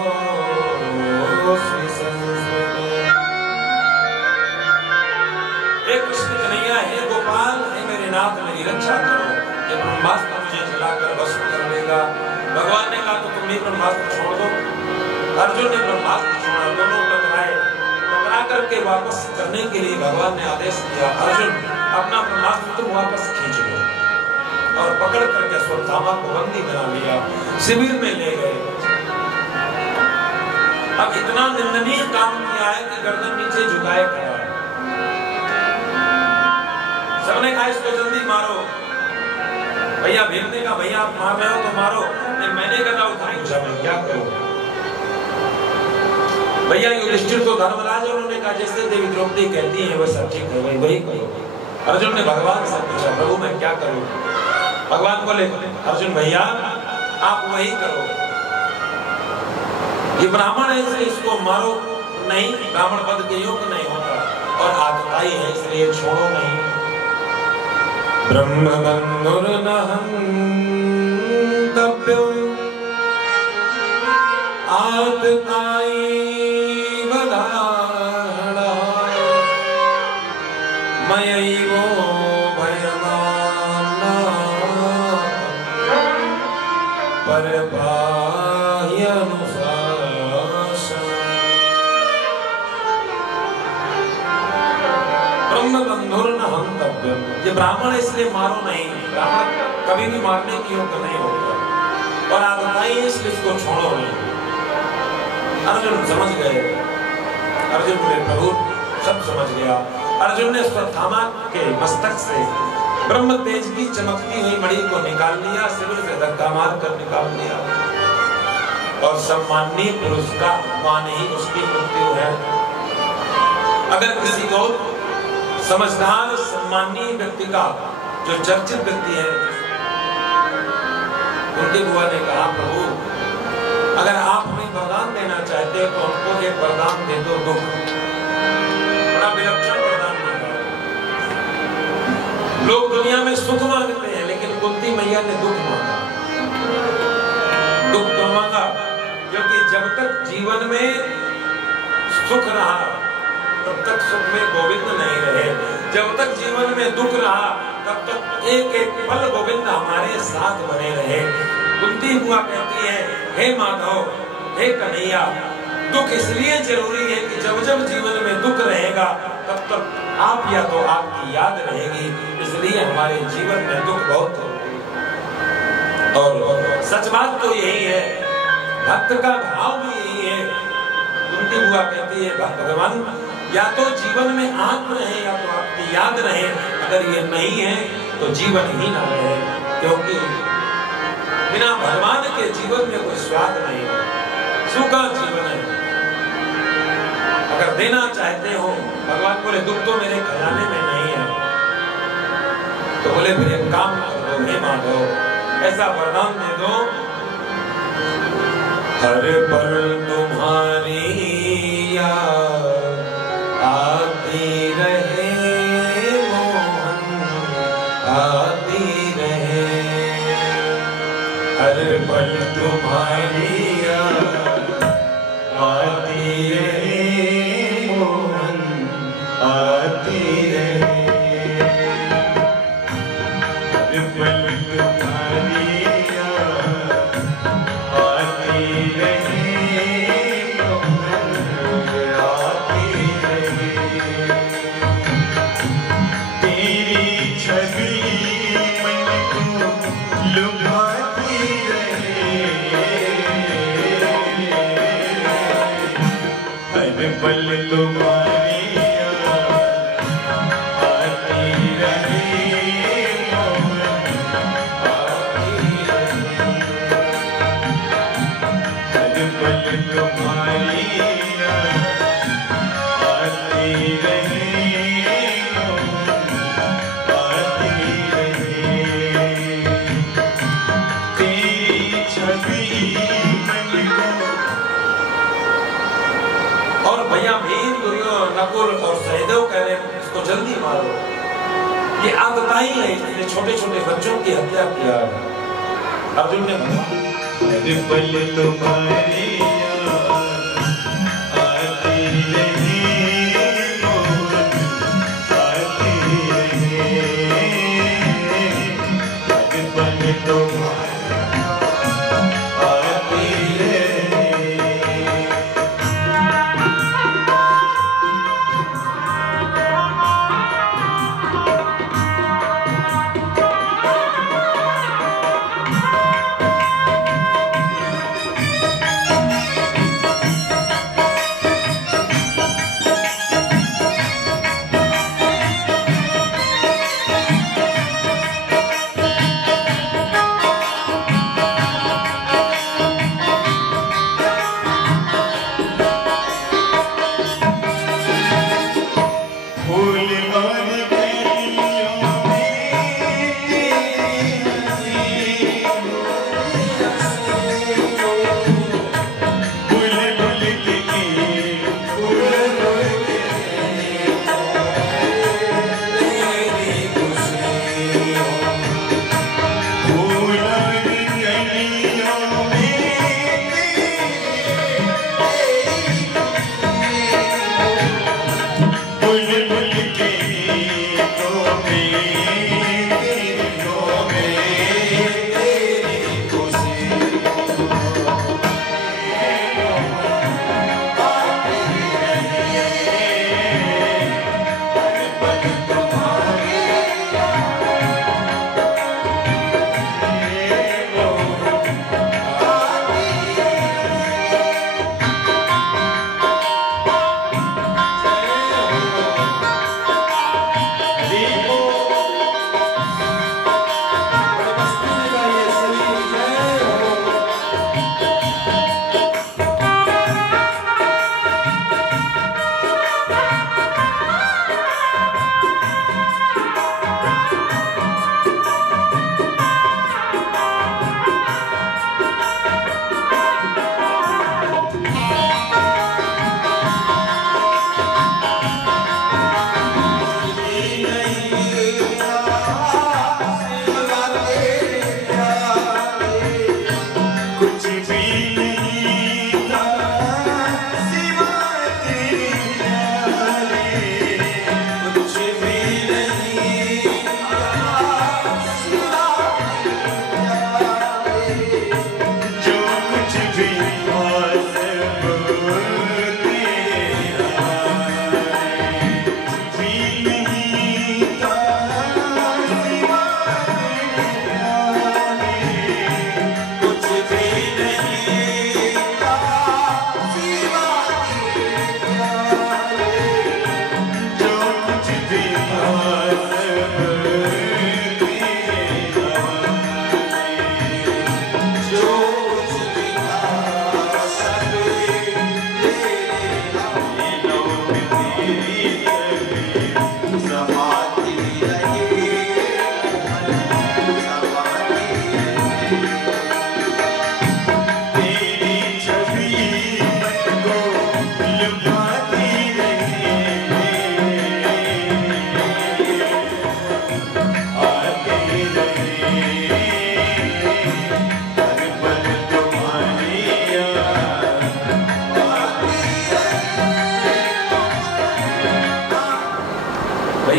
हे कृष्ण कन्हैया, हे गोपाल, हे मेरे नाथ, मेरी रक्षा करो। ये ब्रह्मास्त्र मुझे जलाकर भस्म कर देगा। भगवान ने कहा तो तुम भी ब्रह्मास्त्र छोड़ दो। अर्जुन ने ब्रह्मास्त्र छोड़ा, दोनों टकराए। टकरा करके वापस करने के लिए भगवान ने आदेश दिया, अर्जुन अपना ब्रह्मास्त्र तुम वापस खींच लो। और पकड़ करके अश्वत्थामा को बंदी बना लिया, शिविर में ले गए। अब इतना निंदनीय काम किया है कि गर्दन नीचे झुकाए खड़ा है। सबने कहा इसको जल्दी मारो। भैया भीम ने कहा, भैया आप मार रहे हो तो मारो। नहीं, मैंने कहा पूछा मैं क्या करूं। भैया युधिष्ठिर तो धर्मराज, उन्होंने कहा जैसे देवी द्रौपदी कहती है वैसा ठीक है, वही करो। अर्जुन ने भगवान से पूछा, प्रभु मैं क्या करूं। भगवान बोले, अर्जुन भैया आप वही करो। ये ब्राह्मण है इसलिए इसको मारो नहीं, ब्राह्मण पद के योग्य नहीं होता, और आतताई है इसलिए छोड़ो नहीं। ब्रह्मबन्धुर्नहन्तव्यम् आततायी वधारणाय मयैवो भयमाना परबाह्यनुशासन। ब्रह्मबन्धुर्नहन्तव्यम्, ये ब्राह्मण इसलिए मारो नहीं, ब्राह्मण कभी भी मारने की योग्य नहीं होता, और आतताई इसलिए इसको छोड़ो नहीं। अर्जुन समझ गए। अर्जुन बोले, प्रभु सब समझ गया। अर्जुन ने अश्वत्थामा के मस्तक से ब्रह्म तेज की चमकती हुई मणि को निकाल लिया, शिविर से धक्का मार कर निकाल लिया और सम्माननीय पुरुष का मान ही उसकी मृत्यु है। अगर किसी बहुत समझदार सम्माननीय व्यक्ति का जो चर्चित व्यक्ति है, उनके बुआ ने कहा, प्रभु अगर आप हमें वरदान देना चाहते हो तो हमको एक वरदान दे दो, दुख। बड़ा विलक्षण वरदान देगा। लोग दुनिया में सुख मांगते हैं, लेकिन कुंती मैया ने दुख मांगा। दुख क्यों मांगा? क्योंकि जब तक जीवन में सुख रहा तब तक सुख में गोविंद नहीं रहे, जब तक जीवन में दुख रहा तब तक एक एक पल गोविंद हमारे साथ बने रहे। कुंती बुआ कहती है, हे माधव, हे कन्हैया, दुख इसलिए जरूरी है कि जब जब जीवन में दुख रहेगा तब तक आप या तो आपकी याद रहेगी, इसलिए हमारे जीवन में दुख बहुत है। और सच बात तो यही है, भक्त का भाव भी यही है। कुंती बुआ कहती है, भगवान या तो जीवन में आप रहे या तो आपकी याद रहे, अगर ये नहीं है तो जीवन ही ना रहे, क्योंकि बिना भगवान के जीवन में कोई स्वाद नहीं है, सूखा जीवन है। अगर देना चाहते हो, भगवान बोले दुख तो मेरे खजाने में नहीं है, तो बोले फिर एक काम करो, हे माधव ऐसा वरदान दे दो, हर पल तुम्हारी याद आती रहे मोहन, आती रहे, हर पल तुम्हारी याद आती रहे मोहन, आती रहे, हर पल तुम्हारी याद आती रहे मोहन, आती रहे, तेरी छवि मन को लुभाती रहे, हर पल तुम्हारी याद आती रहे मोहन, आती रहे, हर पल तुम्हारी याद आती रहे मोहन, आती रहे, तेरी छवि मन को। और भैया भीम, दुर्योधन, नकुल और सहदेव कह रहे हैं, इसको जल्दी मारो, ये आतताई है, इसने छोटे छोटे बच्चों की हत्या किया। अर्जुन ने कहा, हर पल तुम्हारी याद आती रहे मोहन, आती रहे, हर पल तुम्हारी आती रहे।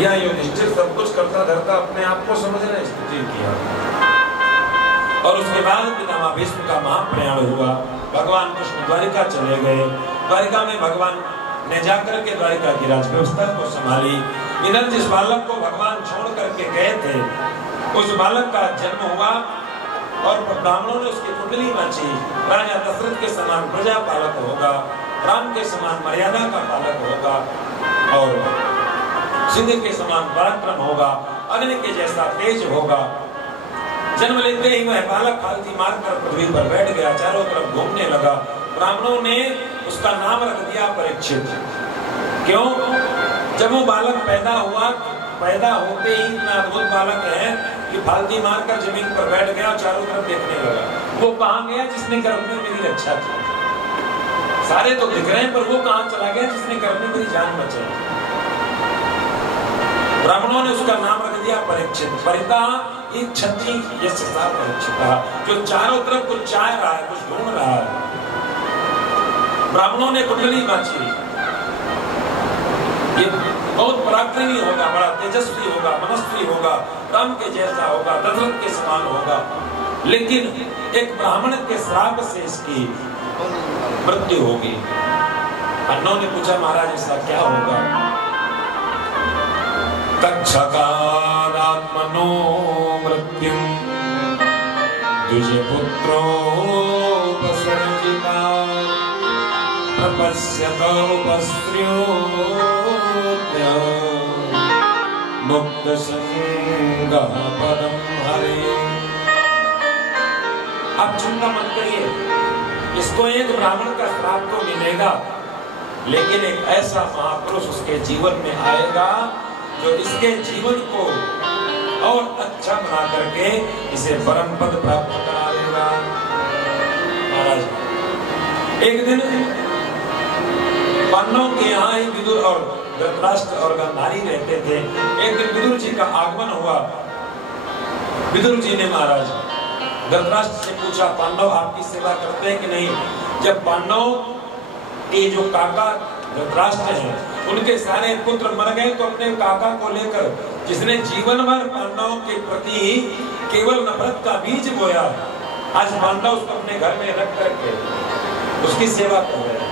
भैया युधिष्ठिर सब कुछ करता धरता अपने आप को समझ रहे स्थिति किया। और उसके बाद पितामह भीष्म का महाप्रयाण हुआ। भगवान कृष्ण द्वारिका चले गए। द्वारिका में भगवान ने जाकर के द्वारिका की राज व्यवस्था को संभाली। इधर जिस बालक को भगवान छोड़ करके गए थे उस बालक का जन्म हुआ और ब्राह्मणों ने उसकी कुंडली बांची। राजा दशरथ के समान प्रजा पालक होगा, राम के समान मर्यादा का पालक होगा और सिंह के समान पराक्रम होगा, अग्नि के जैसा तेज होगा। जन्म लेते ही वह बालक फालती मारकर पृथ्वी पर बैठ गया, चारों तरफ घूमने लगा। ब्राह्मणों ने उसका नाम रख दिया परीक्षित। क्यों? जब वो बालक पैदा हुआ, पैदा होते ही इतना अद्भुत बालक है कि फालती मारकर जमीन पर बैठ गया, चारों तरफ देखने लगा। वो कहां गया जिसने गर्भ में मेरी रक्षा की? सारे तो दिख रहे हैं पर वो कहां चला गया जिसने गर्भ में मेरी जान बचाई? ब्राह्मणों ने उसका नाम रख दिया परीक्षित। परिता एक छत्री यशसा परीक्षिता, जो चारों तरफ कुछ चाह रहा है, कुछ ढूंढ रहा है। ब्राह्मणों ने कुंडली बांची। ये बहुत पराक्रमी होगा, बड़ा तेजस्वी होगा, मनस्वी होगा, राम के जैसा होगा, दशरथ के समान होगा। लेकिन एक ब्राह्मण के श्राप से इसकी मृत्यु होगी। अन्नों ने पूछा महाराज ऐसा क्या होगा? तक्षकादात्मनो मृत्युं द्विजपुत्रोपसर्जिता प्रपश्यत उपस्त्र्योऽद्य मुक्तसंगः पदं हरे। आप चिंता मत करिए, इसको एक ब्राह्मण का श्राप तो मिलेगा, लेकिन एक ऐसा महापुरुष उसके जीवन में आएगा जो इसके जीवन को और अच्छा बना करके इसे परम पद प्राप्त करा देगा। महाराज एक दिन पांडवों के यहाँ ही विदुर और धृतराष्ट्र और गांधारी रहते थे। एक दिन विदुर जी का आगमन हुआ। विदुर जी ने महाराज धृतराष्ट्र से पूछा, पांडव आपकी सेवा करते हैं कि नहीं? जब पांडव के जो काका धृतराष्ट्र हैं उनके सारे पुत्र मर गए तो अपने काका को लेकर, जिसने जीवन भर पांडवों के प्रति केवल नफरत का बीज बोया, आज पांडव उसको अपने घर में रख करके उसकी सेवा कर रहे हैं।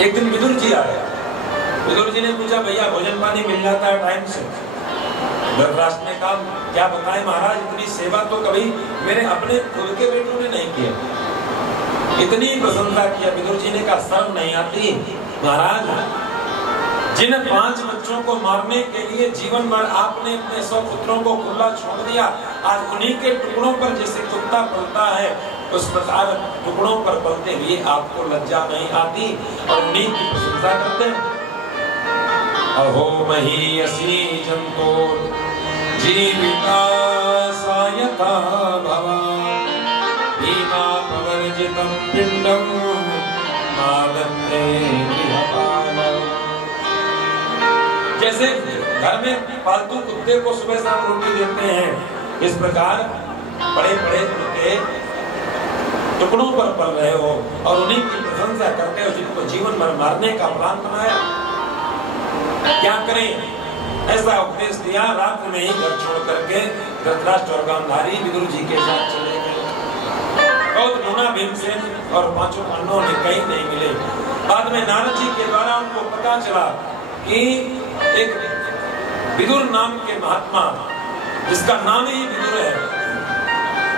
एक दिन विदुर जी आए। विदुर जी ने पूछा, भैया भोजन पानी मिल जाता है टाइम से? धृतराष्ट्र ने कहा, क्या बताएं महाराज, इतनी सेवा तो कभी मेरे अपने खुद के बेटों ने नहीं किया। इतनी प्रशंसा किया। विदुर जी ने कहा, शर्म नहीं आती महाराज? जिन 5 बच्चों को मारने के लिए जीवन भर आपने अपने 100 पुत्रों को खुला छोड़ दिया, आज उन्हीं के टुकड़ों पर जैसे कुत्ता पलता है उस प्रकार टुकड़ों पर पलते हुए आपको लज्जा नहीं आती और उन्हीं की प्रशंसा करते हैं। अहो महीयसी जंतो जीविता सायता भवा भीमा पवर्जितं पिंडं मादन्ते गृहपालः। जैसे घर में पालतू कुत्ते को सुबह शाम रोटी देते हैं, इस प्रकार बड़े बड़े कुत्ते टुकड़ों पर पल रहे हो और उन्हीं की प्रशंसा करते हो जिनको जीवन भर मारने का प्लान बनाया। क्या करें? ऐसा उपदेश दिया। रात में ही घर छोड़ करके धृतराष्ट्र और गांधारी विदुर जी के साथ चले गए। बहुत ढूंढा भीमसेन और 5 पांडवों ने कहीं नहीं मिले। बाद में नारद जी के द्वारा उनको पता चला कि एक विदुर नाम के महात्मा, जिसका नाम ही विदुर है,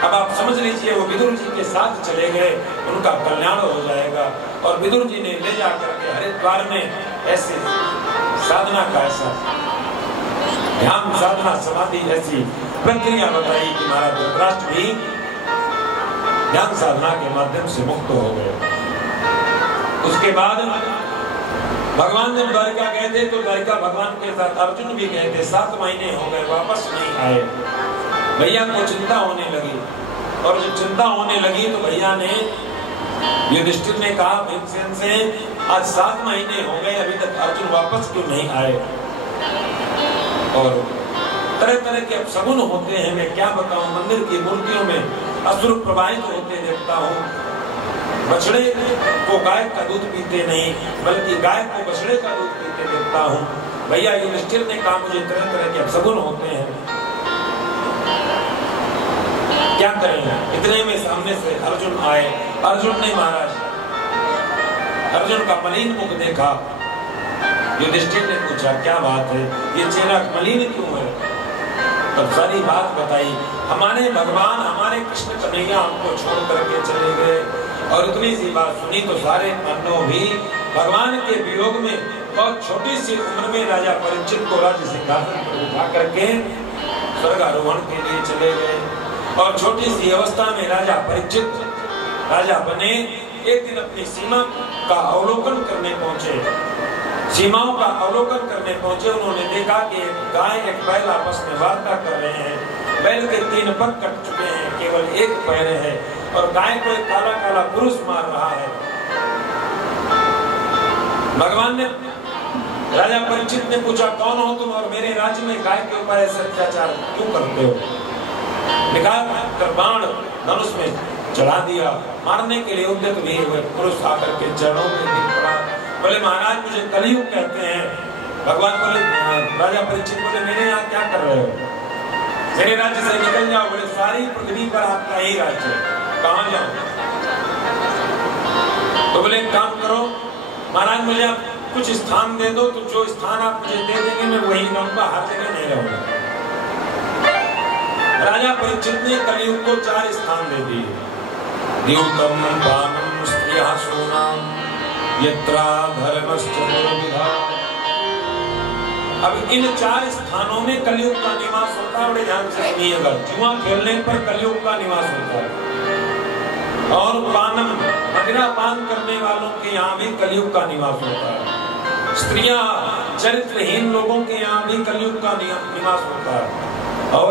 अब आप समझ लीजिए वो विदुर जी के साथ चले गए, उनका कल्याण हो जाएगा। और विदुर जी ने ले जाकर के हरिद्वार में ऐसे साधना का ऐसा ध्यान साधना समाधि ऐसी प्रक्रिया बताई कि महाराज धृतराष्ट्र भी ध्यान साधना के माध्यम से मुक्त हो गए। उसके बाद भगवान जब द्वारिका गए थे तो द्वारिका भगवान के साथ अर्जुन भी गए थे। 7 महीने हो गए, वापस नहीं आए। भैया को चिंता होने लगी और जब चिंता होने लगी तो भैया ने युधिष्ठिर ने कहा भीमसेन से, आज 7 महीने हो गए, अभी तक अर्जुन वापस क्यों नहीं आए? और तरह तरह के अपशगुन होते हैं, मैं क्या बताऊं। मंदिर की मूर्तियों में असुर प्रवाहित होते देखता हूँ। बछड़े को गाय का दूध पीते नहीं, बल्कि गाय को बछड़े का दूध पीते देखता हूँ। भैया युधिष्ठिर ने कहा मुझे तरह तरह के अपशगुन होते हैं, क्या करें। इतने में सामने से अर्जुन आए। अर्जुन ने महाराज अर्जुन का मलिन मुख देखा। युधिष्ठिर ने पूछा क्या बात है, ये चेहरा मलिन क्यों है। तब सारी बात बताई। हमारे भगवान हमारे कृष्ण कन्हैया हमको छोड़ करके चले गए। और इतनी सी बात सुनी तो सारे पांडव भी भगवान के वियोग में बहुत छोटी सी उम्र में राजा परीक्षित को राज्य सिंहासन पर उठा करके स्वर्गारोहण के लिए चले गए। और छोटी सी अवस्था में राजा परीक्षित राजा बने। एक दिन अपनी सीमा का अवलोकन करने पहुंचे। सीमाओं का अवलोकन करने पहुंचे। उन्होंने देखा कि गाय एक बैल आपस में वार्ता कर रहे हैं। बैल के 3 पग कट चुके हैं, केवल एक पैर है और गाय को एक काला काला पुरुष मार रहा है। भगवान ने राजा परीक्षित ने पूछा कौन हो तुम और मेरे राज्य में गाय के ऊपर ऐसे अत्याचार क्यों करते हो। निकाल कर बाण धनुष में चढ़ा दिया। मारने के लिए उद्यत भी हुए। पुरुष आकर के चरणों में गिर पड़ा। बोले महाराज मुझे कलयुग कहते हैं। भगवान बोले राजा परीक्षित बोले मेरे यहाँ क्या कर रहे हो, मेरे राज्य से निकल जाओ। बोले सारी पृथ्वी पर आपका ही राज्य है, कहाँ जाओ। तो बोले काम करो महाराज मुझे आप कुछ स्थान दे दो, तो जो स्थान आप मुझे दे देंगे मैं वही रहूंगा, हर जगह नहीं रहूंगा। राजा परीक्षित ने कलयुग को 4 स्थान दे दिए। द्यूतम पानम स्त्रियः शूनाम यत्रा धर्मश्च पुरोविधा। अब इन 4 स्थानों में कलयुग का निवास होता है। बड़े ध्यान से सुनिएगा। जुआ खेलने पर कलयुग का निवास होता है। और पानम मदिरा पान करने वालों के यहाँ भी कलयुग का निवास होता है। स्त्रियां चरित्रहीन लोगों के यहाँ भी कलयुग का निवास होता है। और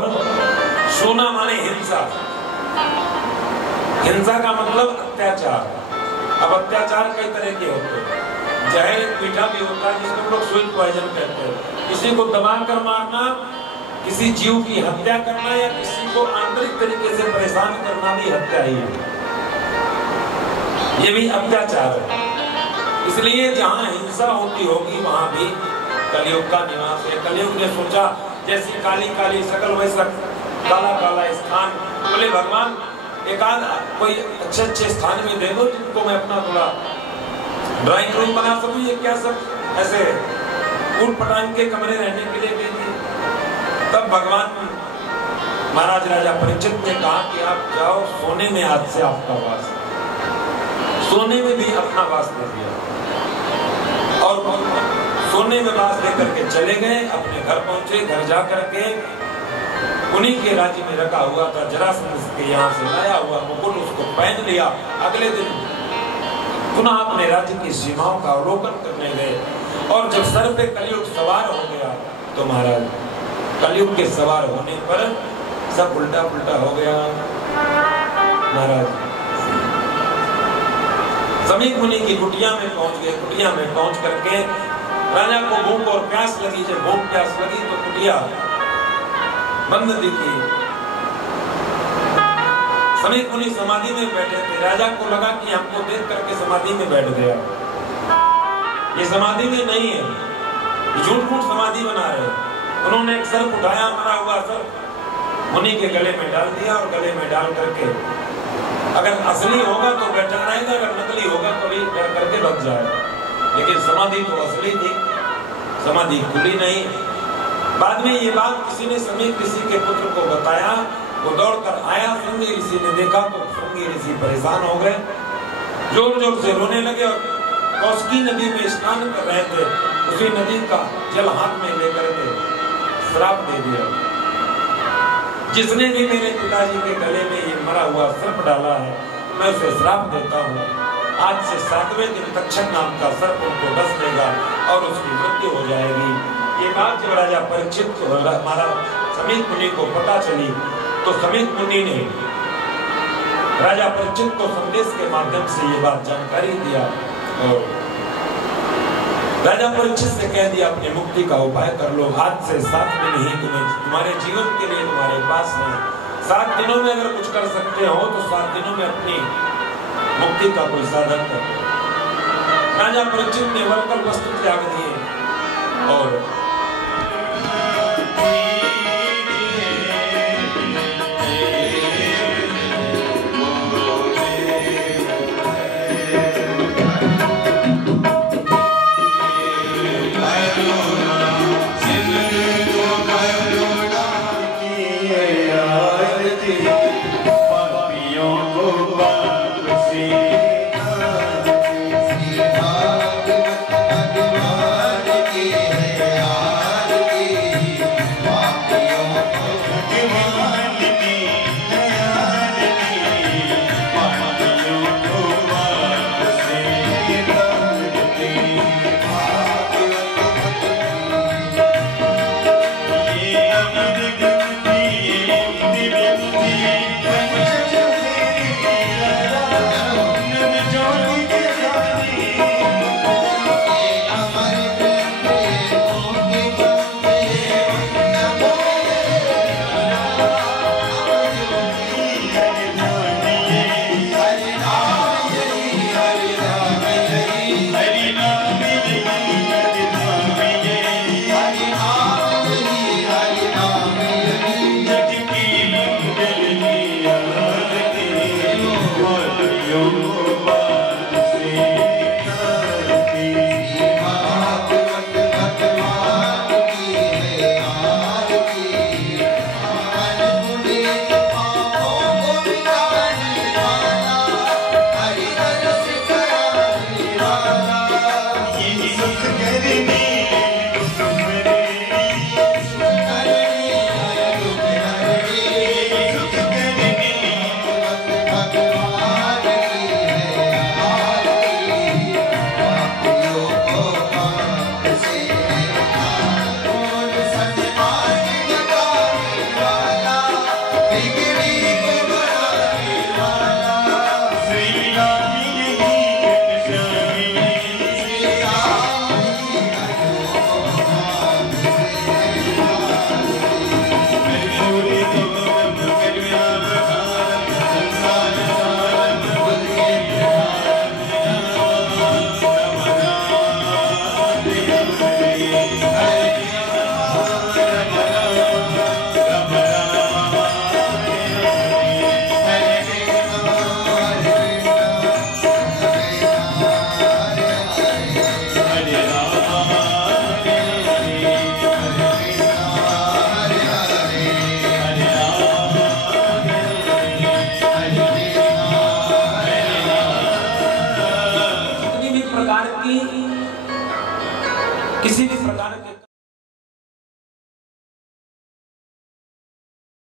सोना माने हिंसा। हिंसा का मतलब अत्याचार। अब अत्याचार कई तरह के होते हैं। जहर एक मीठा भी होता है जिसको लोग स्वीट पॉइजन कहते हैं। किसी को दबा कर मारना, किसी जीव की हत्या करना या किसी को आंतरिक तरीके से परेशान करना भी हत्या ही है। ये भी अत्याचार है। इसलिए जहाँ हिंसा होती होगी वहाँ भी कलयुग का निवास है। कलयुग ने सोचा जैसी काली काली शकल वैसा काला काला स्थान। बोले भगवान एक आध कोई अच्छे अच्छे स्थान में दे दो जिनको मैं अपना थोड़ा ड्राइंग रूम बना सकूं। ये क्या सब ऐसे ऊट पटांग के कमरे रहने के लिए दे दिए। तब भगवान महाराज राजा परीक्षित ने कहा कि आप जाओ सोने में आज से आपका वास। सोने में भी अपना वास दे दिया और सोने में वास देकर के चले गए। अपने घर पहुंचे। घर जा करके उन्हीं के राज्य में रखा हुआ था जरासंध के यहाँ से लाया हुआ मुकुट उसको पहन लिया। अगले दिन पुनः अपने राज्य की सीमाओं का अवलोकन करने गए। और जब सर पे कलयुग सवार हो गया तो महाराज कलयुग के सवार होने पर सब उल्टा पुल्टा हो गया। महाराज समीक मुनि की कुटिया में पहुंच गए। कुटिया में पहुंच करके राजा को भूख और प्यास लगी। जब भूख प्यास लगी तो कुटिया बंद दिखी। समीक मुनि समाधि में बैठे थे। राजा को लगा कि हमको देख करके समाधि में बैठ गया। ये समाधि में नहीं है, झूठ मूठ समाधि बना रहे। उन्होंने एक सर्प उठाया, मरा हुआ सर्प मुनि के गले में डाल दिया और गले में डाल करके अगर असली होगा तो बैठा रहेगा, अगर नकली होगा तो भी डर करके बच जाएगा। लेकिन समाधि तो असली थी, समाधि खुली नहीं। बाद में ये बात किसी ने समीप ऋषि के पुत्र को बताया। वो दौड़कर आया। श्रृंगी ऋषि ने देखा तो श्रृंगी ऋषि परेशान हो गए, जोर जोर से रोने लगे और कौशिकी नदी में स्नान कर रहे थे। उसी नदी का जल हाथ में लेकर के श्राप दे दिया, जिसने भी मेरे पिताजी के गले में ये मरा हुआ सर्प डाला है मैं उसे श्राप देता हूँ। आज से 7वें दिन तक्षक नाम का सर्प उनको डस देगा और उसकी मृत्यु हो जाएगी। ये बात जब राजा परीक्षित को महाराज समीक मुनि को पता चली तो समीक मुनि ने राजा परीक्षित को संदेश के माध्यम से ये बात जानकारी दिया और राजा परीक्षित से कह दिया अपनी मुक्ति का उपाय कर लो। आज से 7 दिन ही तुम्हारे जीवन के लिए तुम्हारे पास है। 7 दिनों में अगर कुछ कर सकते हो तो 7 दिनों में अपनी मुक्ति का कोई साधन करो। राजा परीक्षित ने वलकल वस्त्र त्याग दिए और किसी भी प्रकार के